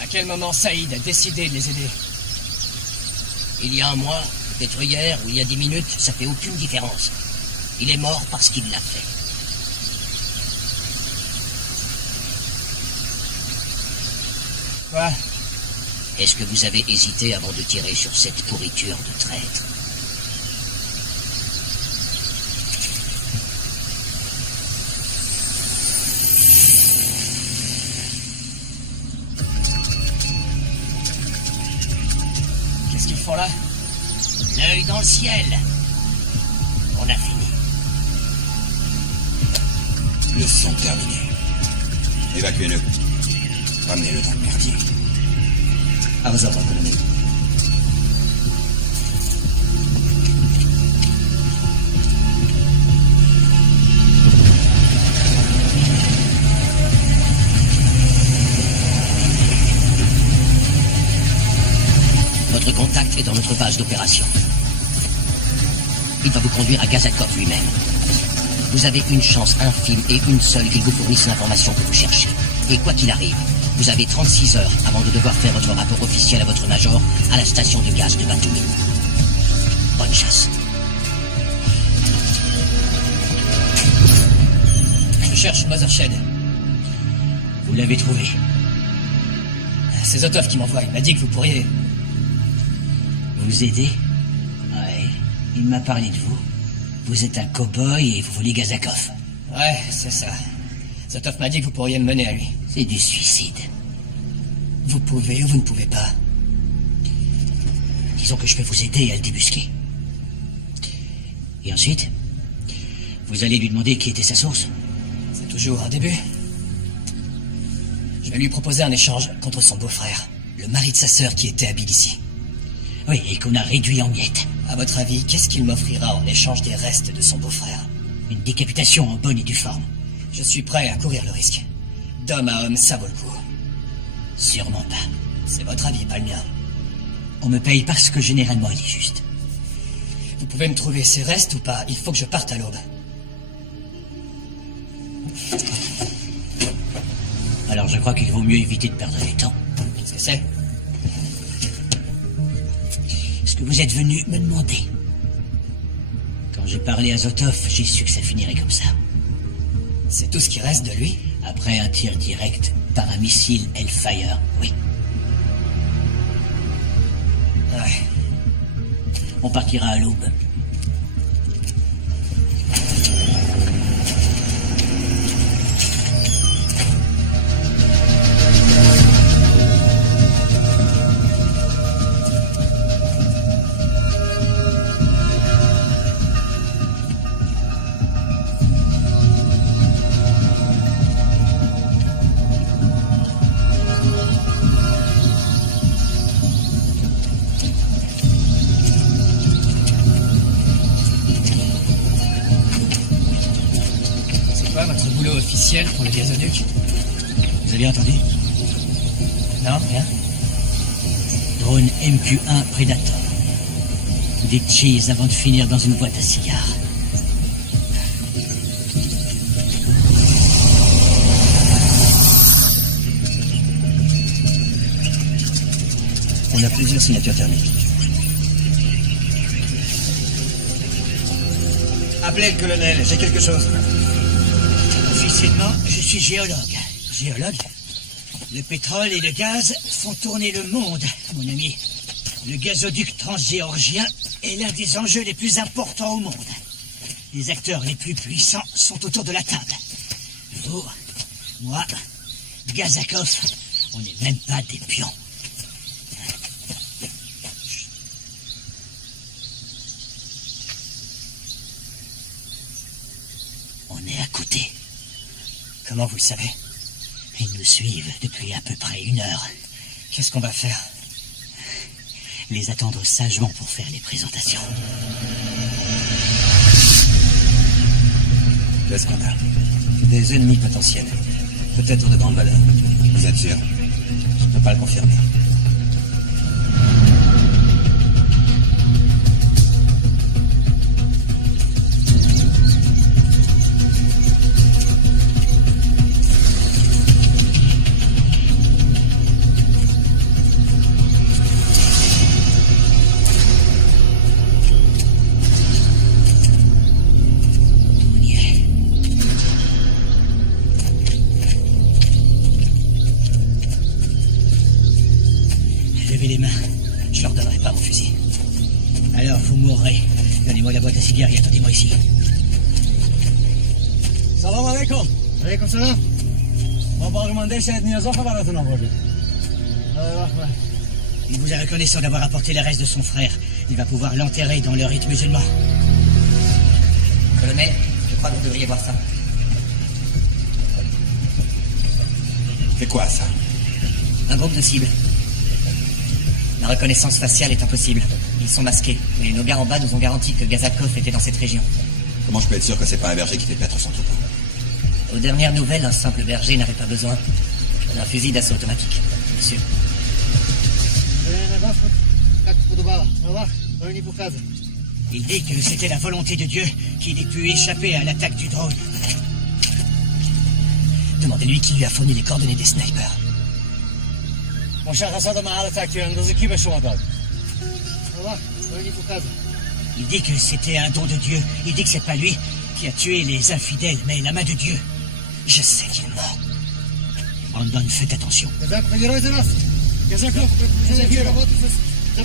À quel moment Saïd a décidé de les aider? Il y a un mois, peut-être hier ou il y a 10 minutes, ça fait aucune différence. Il est mort parce qu'il l'a fait. Quoi? Est-ce que vous avez hésité avant de tirer sur cette pourriture de traître? Qu'est-ce qu'ils font là? L'œil dans le ciel. On a fini. Leçon terminée. Évacuez-le. Ramenez-le dans le quartier. À vos ordres, colonel. Votre contact est dans notre base d'opération. Il va vous conduire à Gazakov lui-même. Vous avez une chance infime et une seule qu'il vous fournisse l'information que vous cherchez. Et quoi qu'il arrive, vous avez 36 heures avant de devoir faire votre rapport officiel à votre major à la station de gaz de Batumi. Bonne chasse. Je cherche Mothershed. Vous l'avez trouvé. C'est Zotov qui m'envoie. Il m'a dit que vous pourriez... Vous aider? Ouais, il m'a parlé de vous. Vous êtes un cow-boy et vous voulez Gazakov. Ouais, c'est ça. Zotov m'a dit que vous pourriez me mener à lui. C'est du suicide. Vous pouvez ou vous ne pouvez pas? Disons que je peux vous aider à le débusquer. Et ensuite, vous allez lui demander qui était sa source? C'est toujours un début. Je vais lui proposer un échange contre son beau-frère, le mari de sa sœur qui était à Tbilissi. Oui, et qu'on a réduit en miettes. À votre avis, qu'est-ce qu'il m'offrira en échange des restes de son beau-frère? Une décapitation en bonne et due forme. Je suis prêt à courir le risque. D'homme à homme, ça vaut le coup. Sûrement pas. C'est votre avis, pas le mien. On me paye parce que généralement il est juste. Vous pouvez me trouver ces restes ou pas? Il faut que je parte à l'aube. Alors je crois qu'il vaut mieux éviter de perdre du temps. Qu'est-ce que c'est? Ce que vous êtes venu me demander. Quand j'ai parlé à Zotov, j'ai su que ça finirait comme ça. C'est tout ce qui reste de lui? Après un tir direct par un missile Hellfire, oui. Ouais. On partira à l'aube. boulot officiel pour le gazoduc. Vous avez entendu? Non, rien. Drone MQ-1 Predator. Dick Cheese avant de finir dans une boîte à cigares. On a plusieurs signatures thermiques. Appelez le colonel, j'ai quelque chose. Officiellement, je suis géologue. Géologue? Le pétrole et le gaz font tourner le monde, mon ami. Le gazoduc transgéorgien est l'un des enjeux les plus importants au monde. Les acteurs les plus puissants sont autour de la table. Vous, moi, Gazakov, on n'est même pas des pions. On est à côté. Comment vous le savez? Ils nous suivent depuis à peu près 1 heure. Qu'est-ce qu'on va faire? Les attendre sagement pour faire les présentations. Qu'est-ce qu'on a? Des ennemis potentiels. Peut-être de grande valeur. Vous êtes sûr? Je ne peux pas le confirmer. Levez les mains. Je leur donnerai pas mon fusil. Alors, vous mourrez. Donnez-moi la boîte à cigares et attendez-moi ici. سلام علیکم. علیکم سلام. ما باقیمانده شهید نیازها براتون آوردیم. Il vous est reconnaissant d'avoir apporté les restes de son frère. Il va pouvoir l'enterrer dans le rite musulman. Colonel, je crois que vous devriez voir ça. C'est quoi ça? Un groupe de cibles. La reconnaissance faciale est impossible. Ils sont masqués. Mais nos gars en bas nous ont garanti que Gazakov était dans cette région. Comment je peux être sûr que c'est pas un berger qui fait paître son troupeau? Aux dernières nouvelles, un simple berger n'avait pas besoin d'un fusil d'assaut automatique. Monsieur. Il dit que c'était la volonté de Dieu qu'il ait pu échapper à l'attaque du drone. Demandez-lui qui lui a fourni les coordonnées des snipers. مشخصات محل تکتیر اندازی کی به شما داد؟ Il dit que c'était un don de Dieu. Il dit que c'est pas lui qui a tué les infidèles, mais la main de Dieu. Je sais qu'il est mort. Brandon, faites attention.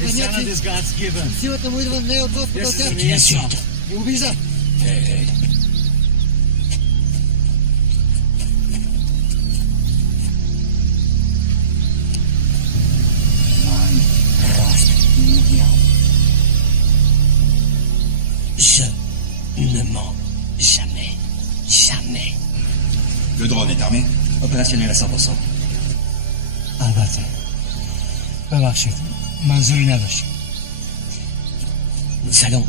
Christiana is God's given. This is an Une insulte. Je ne mens jamais. Jamais. Le drone est armé? Opérationnel à 100%. البته ببخشید منظوری نداشت. Nous allons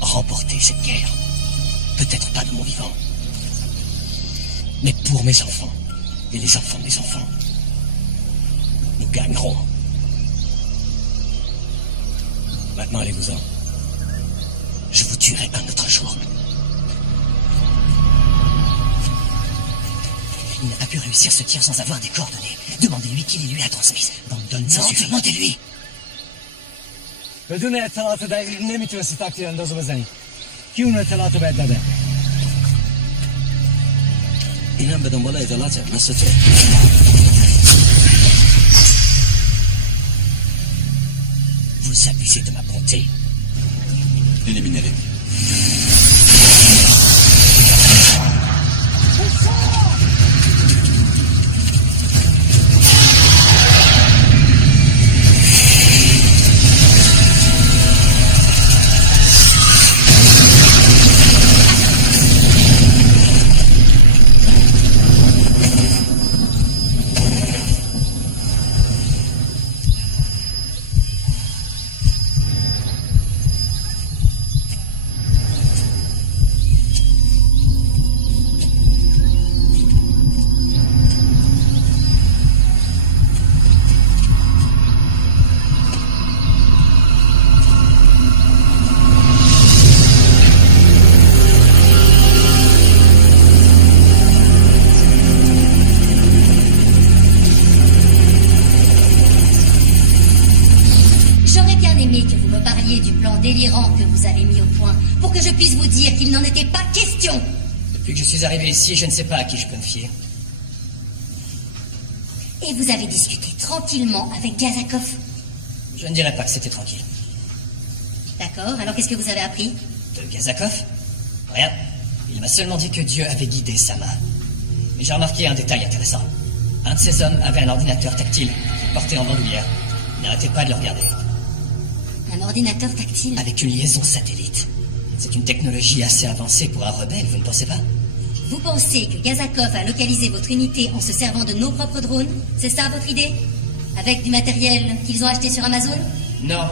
remporter cette guerre. Peut-être pas de mon vivant. Mais pour mes enfants, et les enfants de mes enfants, nous gagnerons. Maintenant, allez-vous-en. Je vous tuerai un autre jour. Il n'a pas pu réussir ce tir sans avoir des coordonnées. Demandez-lui qui les lui a transmises. Brandon, ça suffit. Demandez-lui. بدون اطلاعات دقیق نمیتونستی تکتیر اندازو بزنی. کی اون اطلاعاتو بهت داده؟ اینم به دنبال اطلاعاته مثل تو. Vous abusez de ma bonté. Éliminez-les. dire qu'il n'en était pas question. Depuis que je suis arrivé ici, je ne sais pas à qui je peux me fier. Et vous avez discuté tranquillement avec Gazakov? Je ne dirais pas que c'était tranquille. D'accord, alors qu'est-ce que vous avez appris? De Gazakov? Rien. Il m'a seulement dit que Dieu avait guidé sa main. Mais j'ai remarqué un détail intéressant. Un de ces hommes avait un ordinateur tactile qu'il portait en bandoulière. Il n'arrêtait pas de le regarder. Un ordinateur tactile? Avec une liaison satellite. C'est une technologie assez avancée pour un rebelle, vous ne pensez pas? Vous pensez que Gazakov a localisé votre unité en se servant de nos propres drones? C'est ça votre idée? Avec du matériel qu'ils ont acheté sur Amazon? Non.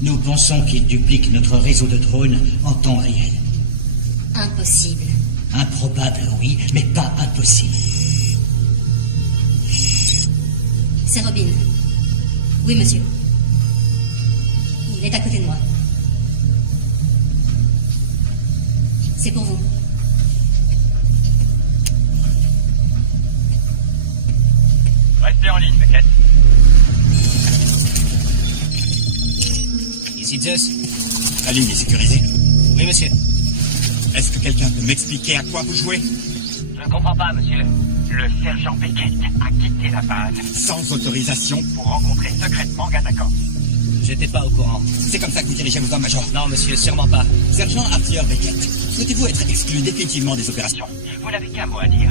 Nous pensons qu'ils dupliquent notre réseau de drones en temps réel. Impossible. Improbable, oui, mais pas impossible. C'est Robin. Oui, monsieur. Il est à côté de moi. C'est pour vous. Restez en ligne, Beckett. Ici Zeus. La ligne est sécurisée. Oui, monsieur. Est-ce que quelqu'un peut m'expliquer à quoi vous jouez? Je ne comprends pas, monsieur. Le sergent Beckett a quitté la base. Sans autorisation? Pour rencontrer secrètement Gazakov. J'étais pas au courant. C'est comme ça que vous dirigez vos hommes, Major? Non, monsieur, sûrement pas. Sergent Arthur Beckett, souhaitez-vous être exclu définitivement des opérations? Vous n'avez qu'un mot à dire.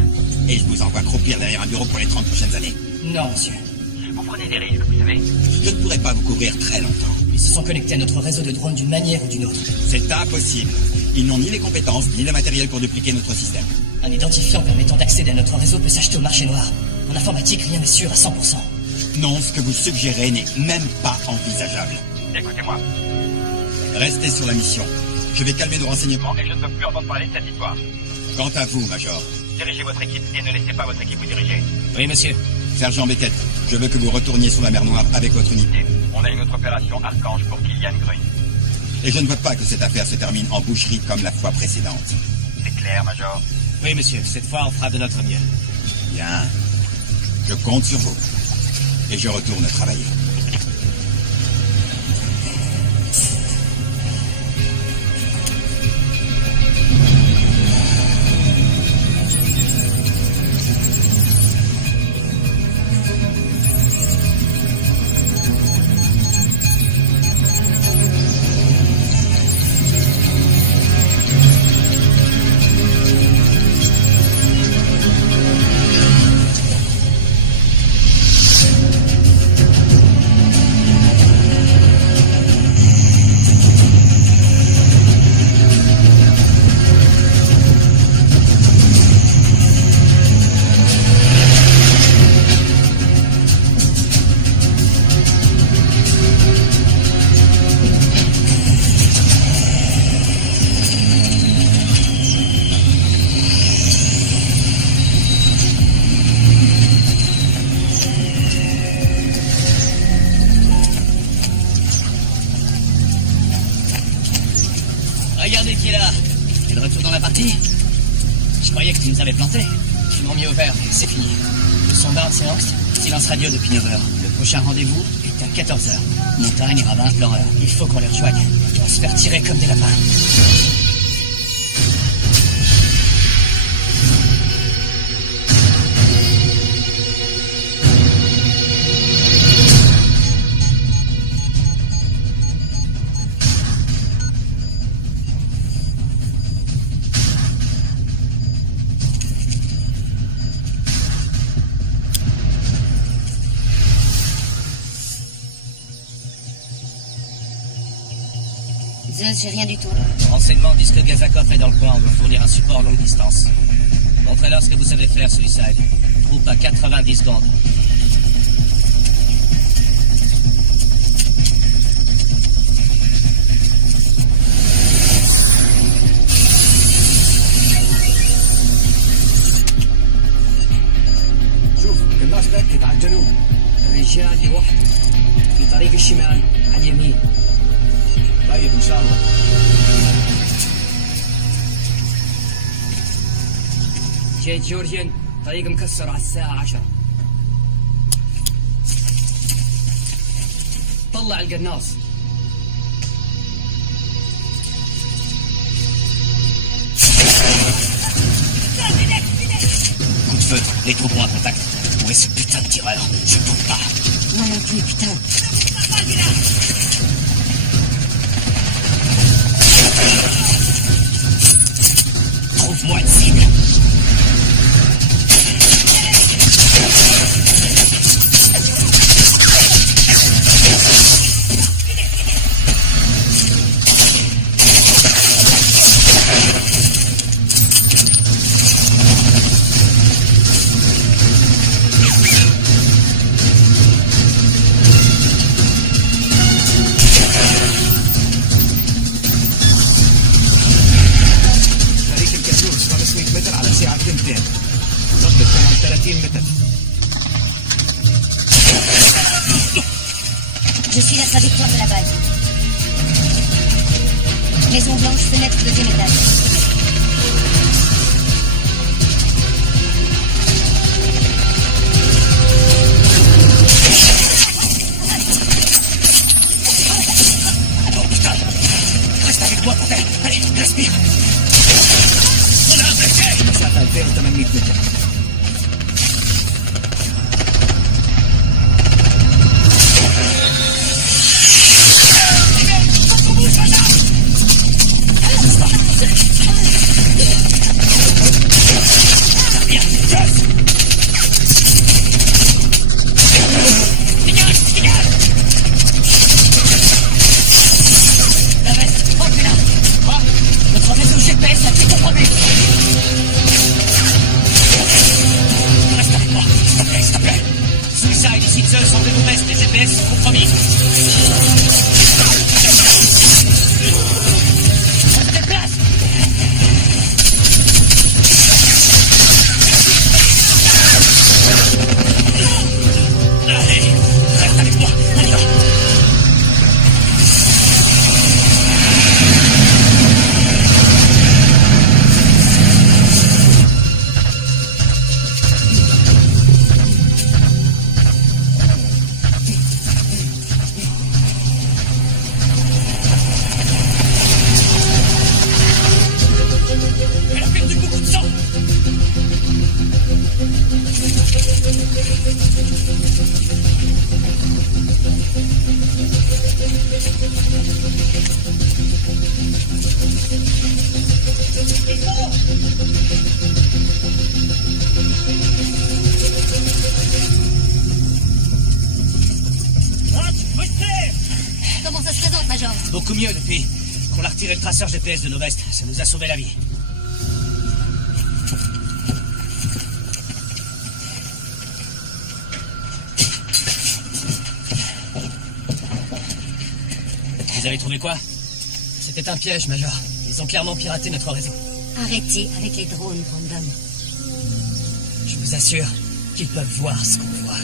Et je vous envoie croupir derrière un bureau pour les 30 prochaines années. Non, monsieur. Vous prenez des risques, vous savez. Je ne pourrai pas vous couvrir très longtemps. Ils se sont connectés à notre réseau de drones d'une manière ou d'une autre. C'est impossible. Ils n'ont ni les compétences, ni le matériel pour dupliquer notre système. Un identifiant permettant d'accéder à notre réseau peut s'acheter au marché noir. En informatique, rien n'est sûr à 100%. Non, ce que vous suggérez n'est même pas envisageable. Écoutez-moi. Restez sur la mission. Je vais calmer nos renseignements. Et je ne veux plus entendre parler de cette histoire. Quant à vous, Major. Dirigez votre équipe et ne laissez pas votre équipe vous diriger. Oui, monsieur. Sergent Beckett, je veux que vous retourniez sur la mer Noire avec votre unité. On a une autre opération Archange pour Kilian Grun. Et je ne veux pas que cette affaire se termine en boucherie comme la fois précédente. C'est clair, Major? Oui, monsieur. Cette fois, on fera de notre mieux. Bien. Je compte sur vous. Et je retourne travailler. Regardez qui est là. T'es de retour dans la partie? Je croyais que tu nous avais plantés. Ils m'ont mis au vert, c'est fini. Le sondage, c'est Angst. Silence radio depuis 9h. Le prochain rendez-vous est à 14h. Montagne et rabbin pleureur. Il faut qu'on les rejoigne. Ils vont se faire tirer comme des lapins. Zeus, j'ai rien du tout. Renseignements disent que Gazakov est dans le coin. On veut fournir un support longue distance. Montrez-leur ce que vous savez faire, Suicide. Troupe à 90 secondes. شوف الناس تأكد على الجنوب الرجال لوحده في طريق الشمال على اليمين طيب ان شاء الله جيت جورجيان طريق مكسر على الساعة 10 طلع القناص Les troupes ont un contact. Où est ce putain de tireur? Je ne trouve pas. Moi non plus, putain. Trouve-moi une cible. Je suis la trajectoire de la balle. Maison blanche, fenêtre, deuxième étage. Oh putain! Reste avec moi, bordel! Allez, respire! On a un blessé! مسافة 2800 متر. Comment ça se présente, Major? Beaucoup mieux depuis qu'on a retiré le traceur GPS de nos vestes. Ça nous a sauvé la vie. Vous avez trouvé quoi? C'était un piège, Major. Ils ont clairement piraté notre réseau. Arrêtez avec les drones, Brandon. Je vous assure qu'ils peuvent voir ce qu'on voit.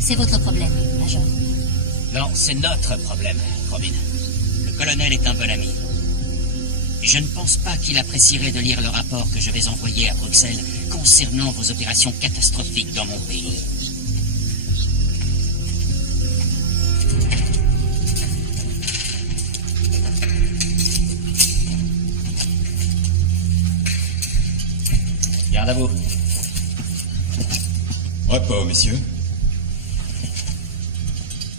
C'est votre problème, Major. Non, c'est notre problème, Robin. Le colonel est un bon ami. Je ne pense pas qu'il apprécierait de lire le rapport que je vais envoyer à Bruxelles concernant vos opérations catastrophiques dans mon pays. Garde à vous. Repos, messieurs.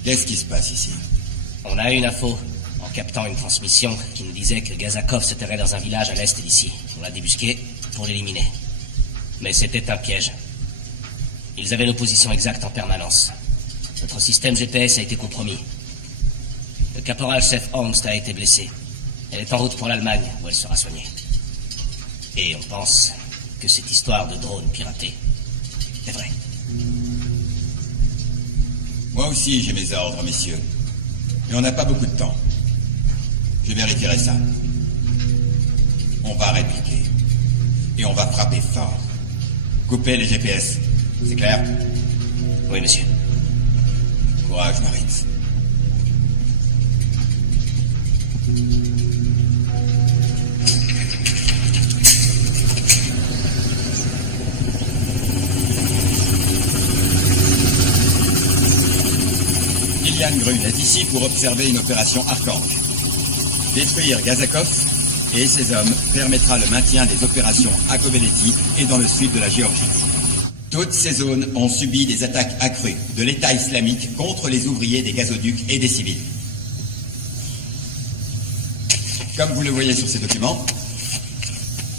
Qu'est-ce qui se passe ici? On a eu une info en captant une transmission qui nous disait que Gazakov se terrait dans un village à l'est d'ici. On l'a débusqué pour l'éliminer. Mais c'était un piège. Ils avaient nos positions exactes en permanence. Notre système GPS a été compromis. Le caporal-chef Holmes a été blessé. Elle est en route pour l'Allemagne, où elle sera soignée. Et on pense que cette histoire de drone piraté est vraie. Moi aussi, j'ai mes ordres, messieurs. Mais on n'a pas beaucoup de temps. Je vérifierai ça. On va répliquer. Et on va frapper fort. Couper les GPS. C'est clair? Oui, monsieur. Courage, Marines. Liliane Grun est ici pour observer une opération Archange. Détruire Gazakov et ces hommes permettra le maintien des opérations à Kobeleti et dans le sud de la Géorgie. Toutes ces zones ont subi des attaques accrues de l'État islamique contre les ouvriers des gazoducs et des civils. Comme vous le voyez sur ces documents,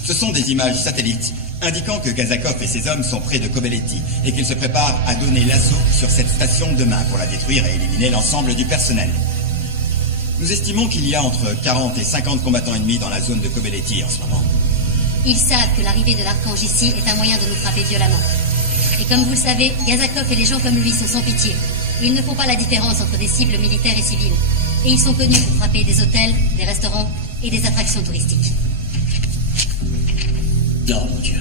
ce sont des images satellites indiquant que Gazakov et ses hommes sont près de Kobeleti et qu'ils se préparent à donner l'assaut sur cette station demain pour la détruire et éliminer l'ensemble du personnel. Nous estimons qu'il y a entre 40 et 50 combattants ennemis dans la zone de Kobeleti en ce moment. Ils savent que l'arrivée de l'archange ici est un moyen de nous frapper violemment. Et comme vous le savez, Gazakov et les gens comme lui sont sans pitié. Ils ne font pas la différence entre des cibles militaires et civiles. Et ils sont connus pour frapper des hôtels, des restaurants et des attractions touristiques. Non, mon Dieu.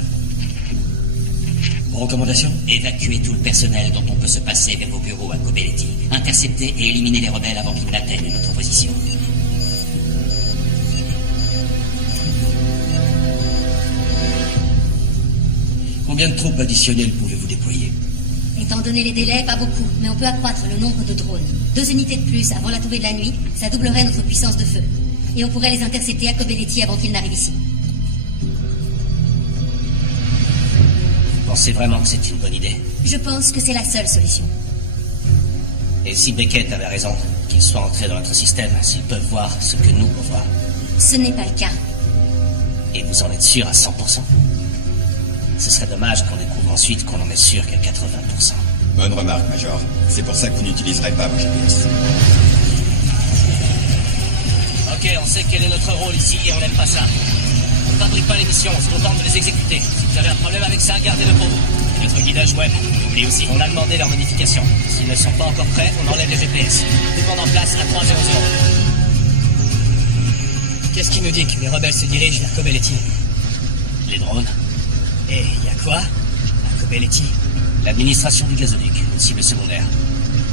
Vos recommandations ? Évacuer tout le personnel dont on peut se passer vers vos bureaux à Kobeleti. Intercepter et éliminer les rebelles avant qu'ils n'atteignent notre position. Combien de troupes additionnelles pouvez-vous déployer ? Étant donné les délais, pas beaucoup, mais on peut accroître le nombre de drones. 2 unités de plus avant la tombée de la nuit, ça doublerait notre puissance de feu. Et on pourrait les intercepter à Kobeleti avant qu'ils n'arrivent ici. Vous pensez vraiment que c'est une bonne idée ? Je pense que c'est la seule solution. Et si Beckett avait raison, qu'ils soient entrés dans notre système, s'ils peuvent voir ce que nous pouvons voir. Ce n'est pas le cas. Et vous en êtes sûr à 100%? Ce serait dommage qu'on découvre ensuite qu'on en est sûr qu'à 80%. Bonne remarque, Major. C'est pour ça que vous n'utiliserez pas vos GPS. Ok, on sait quel est notre rôle ici et on n'aime pas ça. On ne fabrique pas les missions, on se contente de les exécuter. Si vous avez un problème avec ça, gardez-le pour vous. Et notre guidage web, n'oubliez aussi. On a demandé leur modification. S'ils ne sont pas encore prêts, on enlève les GPS. Tout le monde en place à 300. Qu'est-ce qui nous dit que les rebelles se dirigent vers Kobeleti? Les drones. Et il y a quoi à Kobeleti? L'administration du gazoduc, une cible secondaire.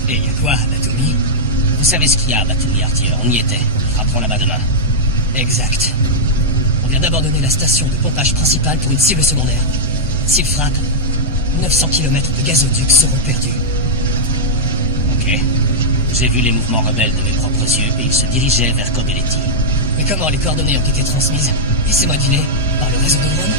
Et il y a quoi à Batumi? Vous savez ce qu'il y a à Batumi, artilleur. On y était. Nous frapperons là-bas demain. Exact. On vient d'abandonner la station de pompage principale pour une cible secondaire. S'ils frappent, 900 km de gazoduc seront perdus. Ok. J'ai vu les mouvements rebelles de mes propres yeux et ils se dirigeaient vers Kobeleti. Mais comment les coordonnées ont été transmises? Laissez-moi deviner. Par le réseau de drones?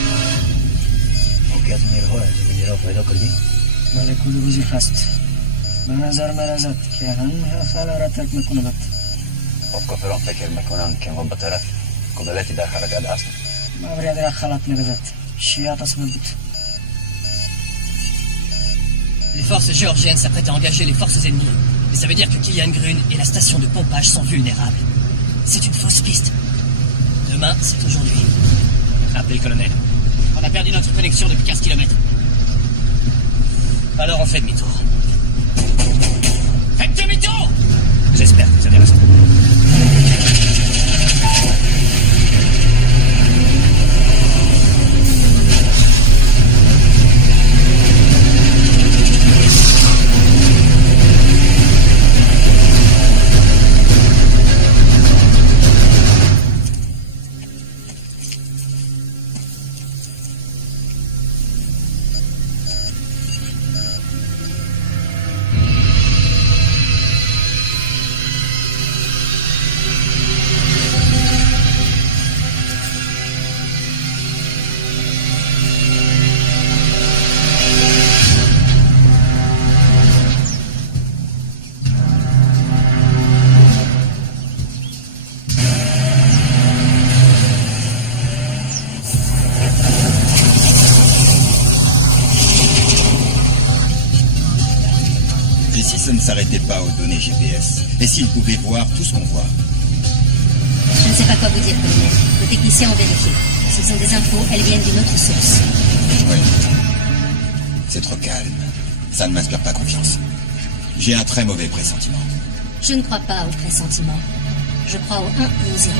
Les forces géorgiennes s'apprêtent à engager les forces ennemies. Mais ça veut dire que Kilian Grun et la station de pompage sont vulnérables. C'est une fausse piste. Demain, c'est aujourd'hui. Appelez le colonel. On a perdu notre connexion depuis 15 km. Alors on fait demi-tour. Faites demi-tour! J'espère que vous avez raison. Ne s'arrêtez pas aux données GPS. Et s'ils pouvaient voir tout ce qu'on voit? Je ne sais pas quoi vous dire, colonel. Nos techniciens ont vérifié. Ce sont des infos, elles viennent d'une autre source. Oui. C'est trop calme. Ça ne m'inspire pas confiance. J'ai un très mauvais pressentiment. Je ne crois pas au pressentiment. Je crois au 1 et au 0.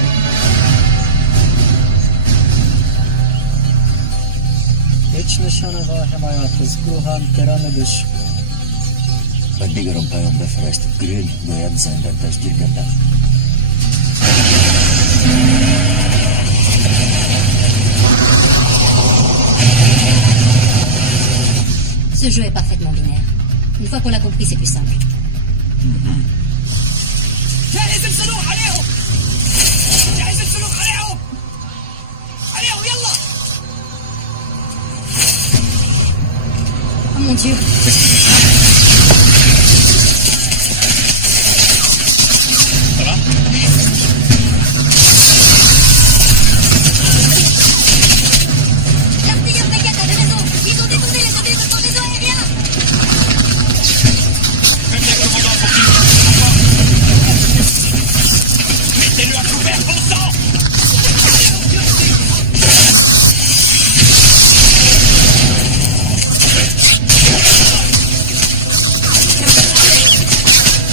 Odbieram panią befrest grün, gojan zęda też dziewięta. Ce jeu est parfaitement binaire. Une fois qu'on l'a compris, c'est plus simple. mon Dieu. Ça va? L'artilleur Beckett avait raison. Ils ont détourné les objets de son réseau aérien. Même les commandants pour mettez-le à couvert, bon sang!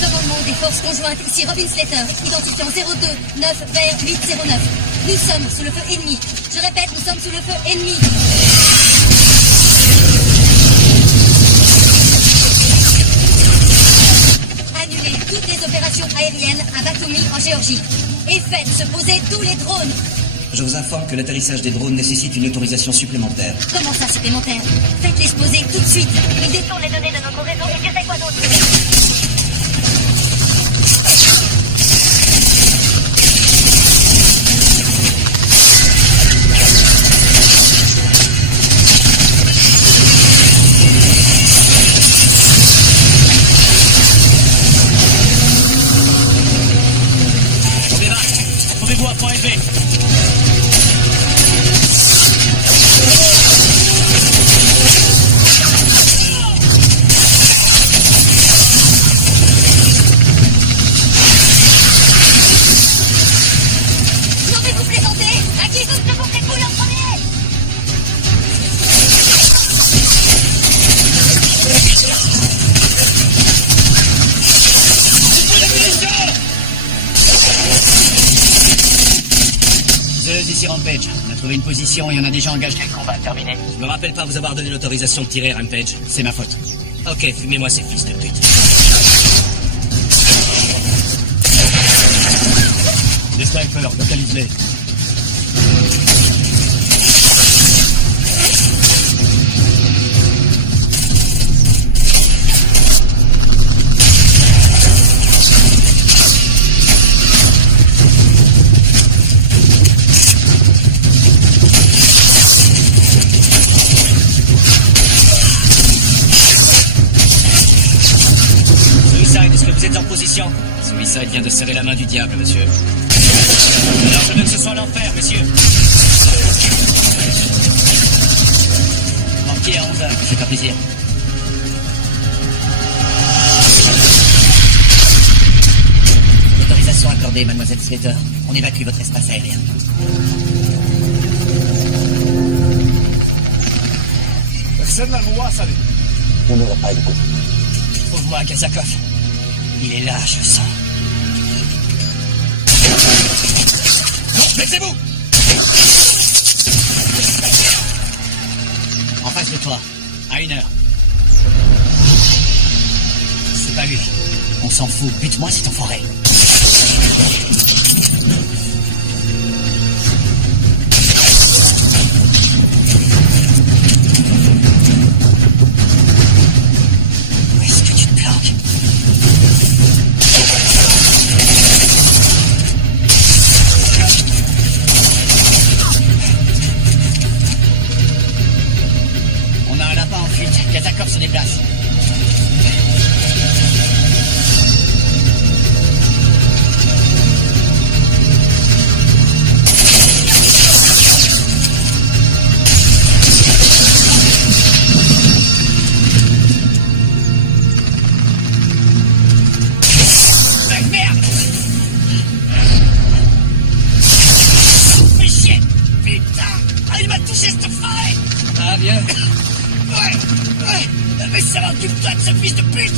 Commandement des forces conjointes, ici Robin Slater, identifiant 02 9 vers 809. Nous sommes sous le feu ennemi. Je répète, nous sommes sous le feu ennemi. Annulez toutes les opérations aériennes à Batumi en Géorgie. Et faites se poser tous les drones. Je vous informe que l'atterrissage des drones nécessite une autorisation supplémentaire. Comment ça supplémentaire? Faites-les se poser tout de suite. Ils détournent les données de notre réseau et Dieu sait quoi d'autre. Trouvez-vous à point élevé. Non mais vous plaisantez? À qui vous secourez-vous le premier? Zeus, ici Rampage. On a trouvé une position et on a déjà engagé. Quel combat terminé? Je me rappelle pas vous avoir donné l'autorisation de tirer, Rampage. C'est ma faute. Ok, fumez-moi ces fils de pute. Les snipers, localisez-les. Suicide, est-ce que vous êtes en position? Suicide vient de serrer la main du diable, monsieur. Alors je veux que ce soit l'enfer, messieurs. Manqué à 11h, c'est pas plaisir. Autorisation accordée, mademoiselle Slater. On évacue votre espace aérien. On n'aura pas écouté. Trouve-moi Kazakov. Il est là, je le sens. Non, baissez-vous! En face de toi, à 1h. C'est pas lui. On s'en fout. Bute-moi cet enfoiré. Où est-ce que tu te planques? On a un lapin en fuite. Kazakov se déplace. Merde! Mais chier! Putain! Ah, il m'a touché, cette enfoiré! Ah, vieux! Ouais! Mais ça va, occupe-toi de ce fils de pute!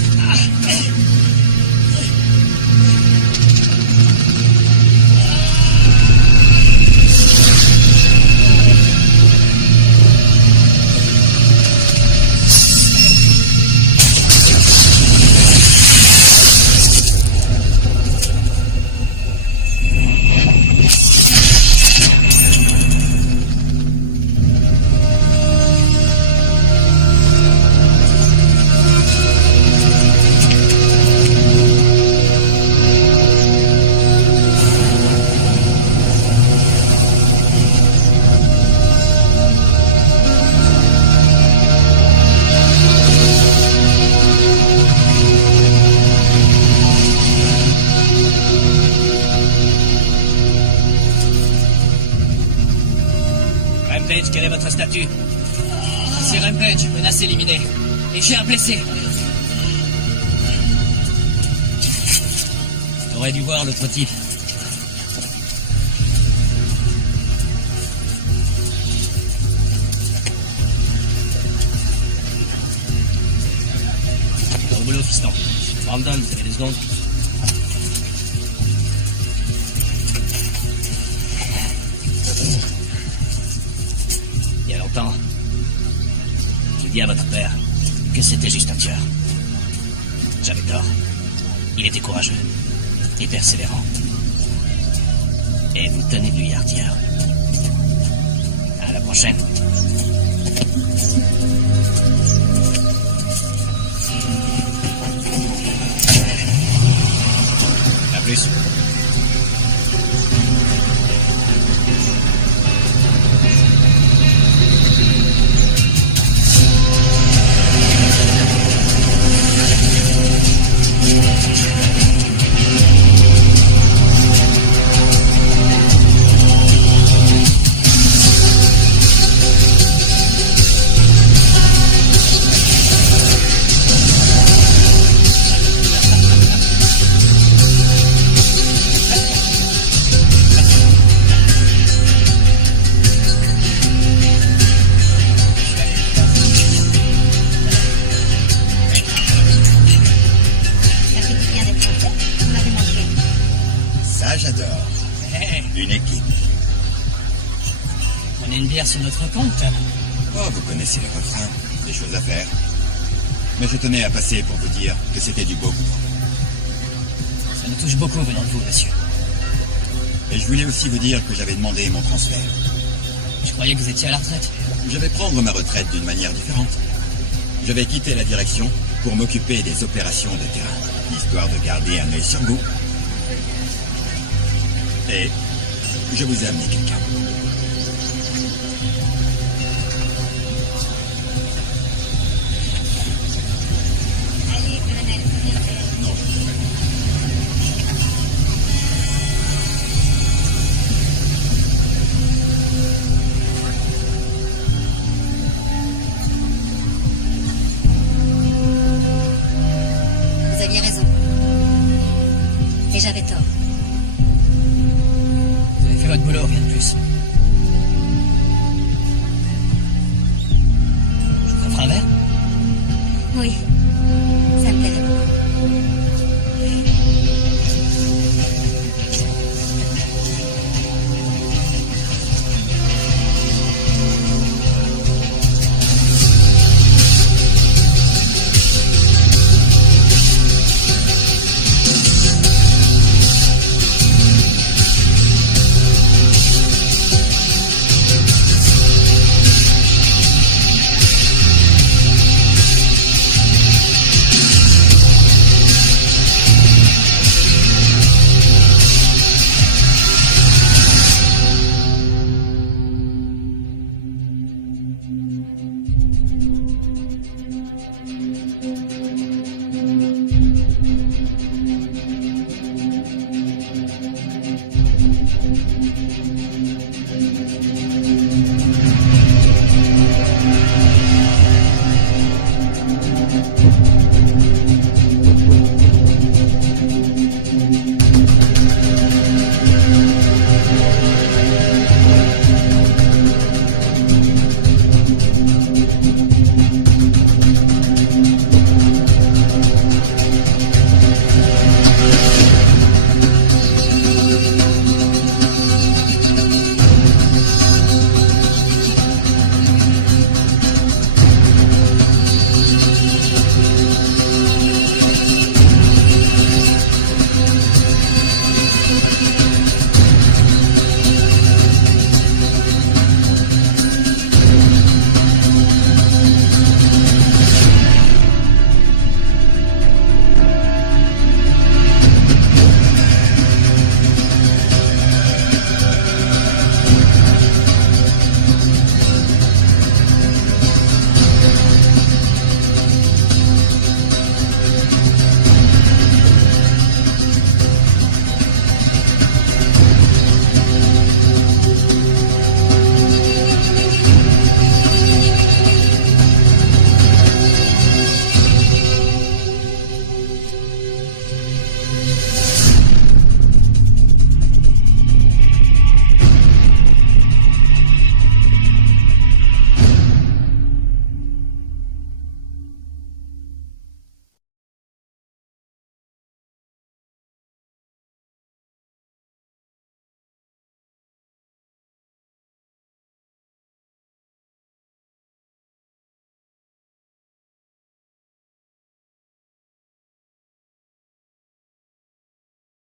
Rampage, quel est votre statut? C'est Rampage, menace éliminée. Et j'ai un blessé. T'aurais dû voir l'autre type. Au boulot, fiston. Brandon, vous avez 2 secondes? Il y a longtemps, j'ai dit à votre père que c'était juste un tueur. J'avais tort. Il était courageux et persévérant. Et vous tenez de lui, Arthur. À la prochaine. À plus. Sur notre compte. Oh, vous connaissez le refrain. Des choses à faire. Mais je tenais à passer pour vous dire que c'était du beau goût. Ça nous touche beaucoup venant de vous, monsieur. Et je voulais aussi vous dire que j'avais demandé mon transfert. Je croyais que vous étiez à la retraite. Je vais prendre ma retraite d'une manière différente. Je vais quitter la direction pour m'occuper des opérations de terrain, histoire de garder un œil sur vous. Et je vous ai amené quelqu'un.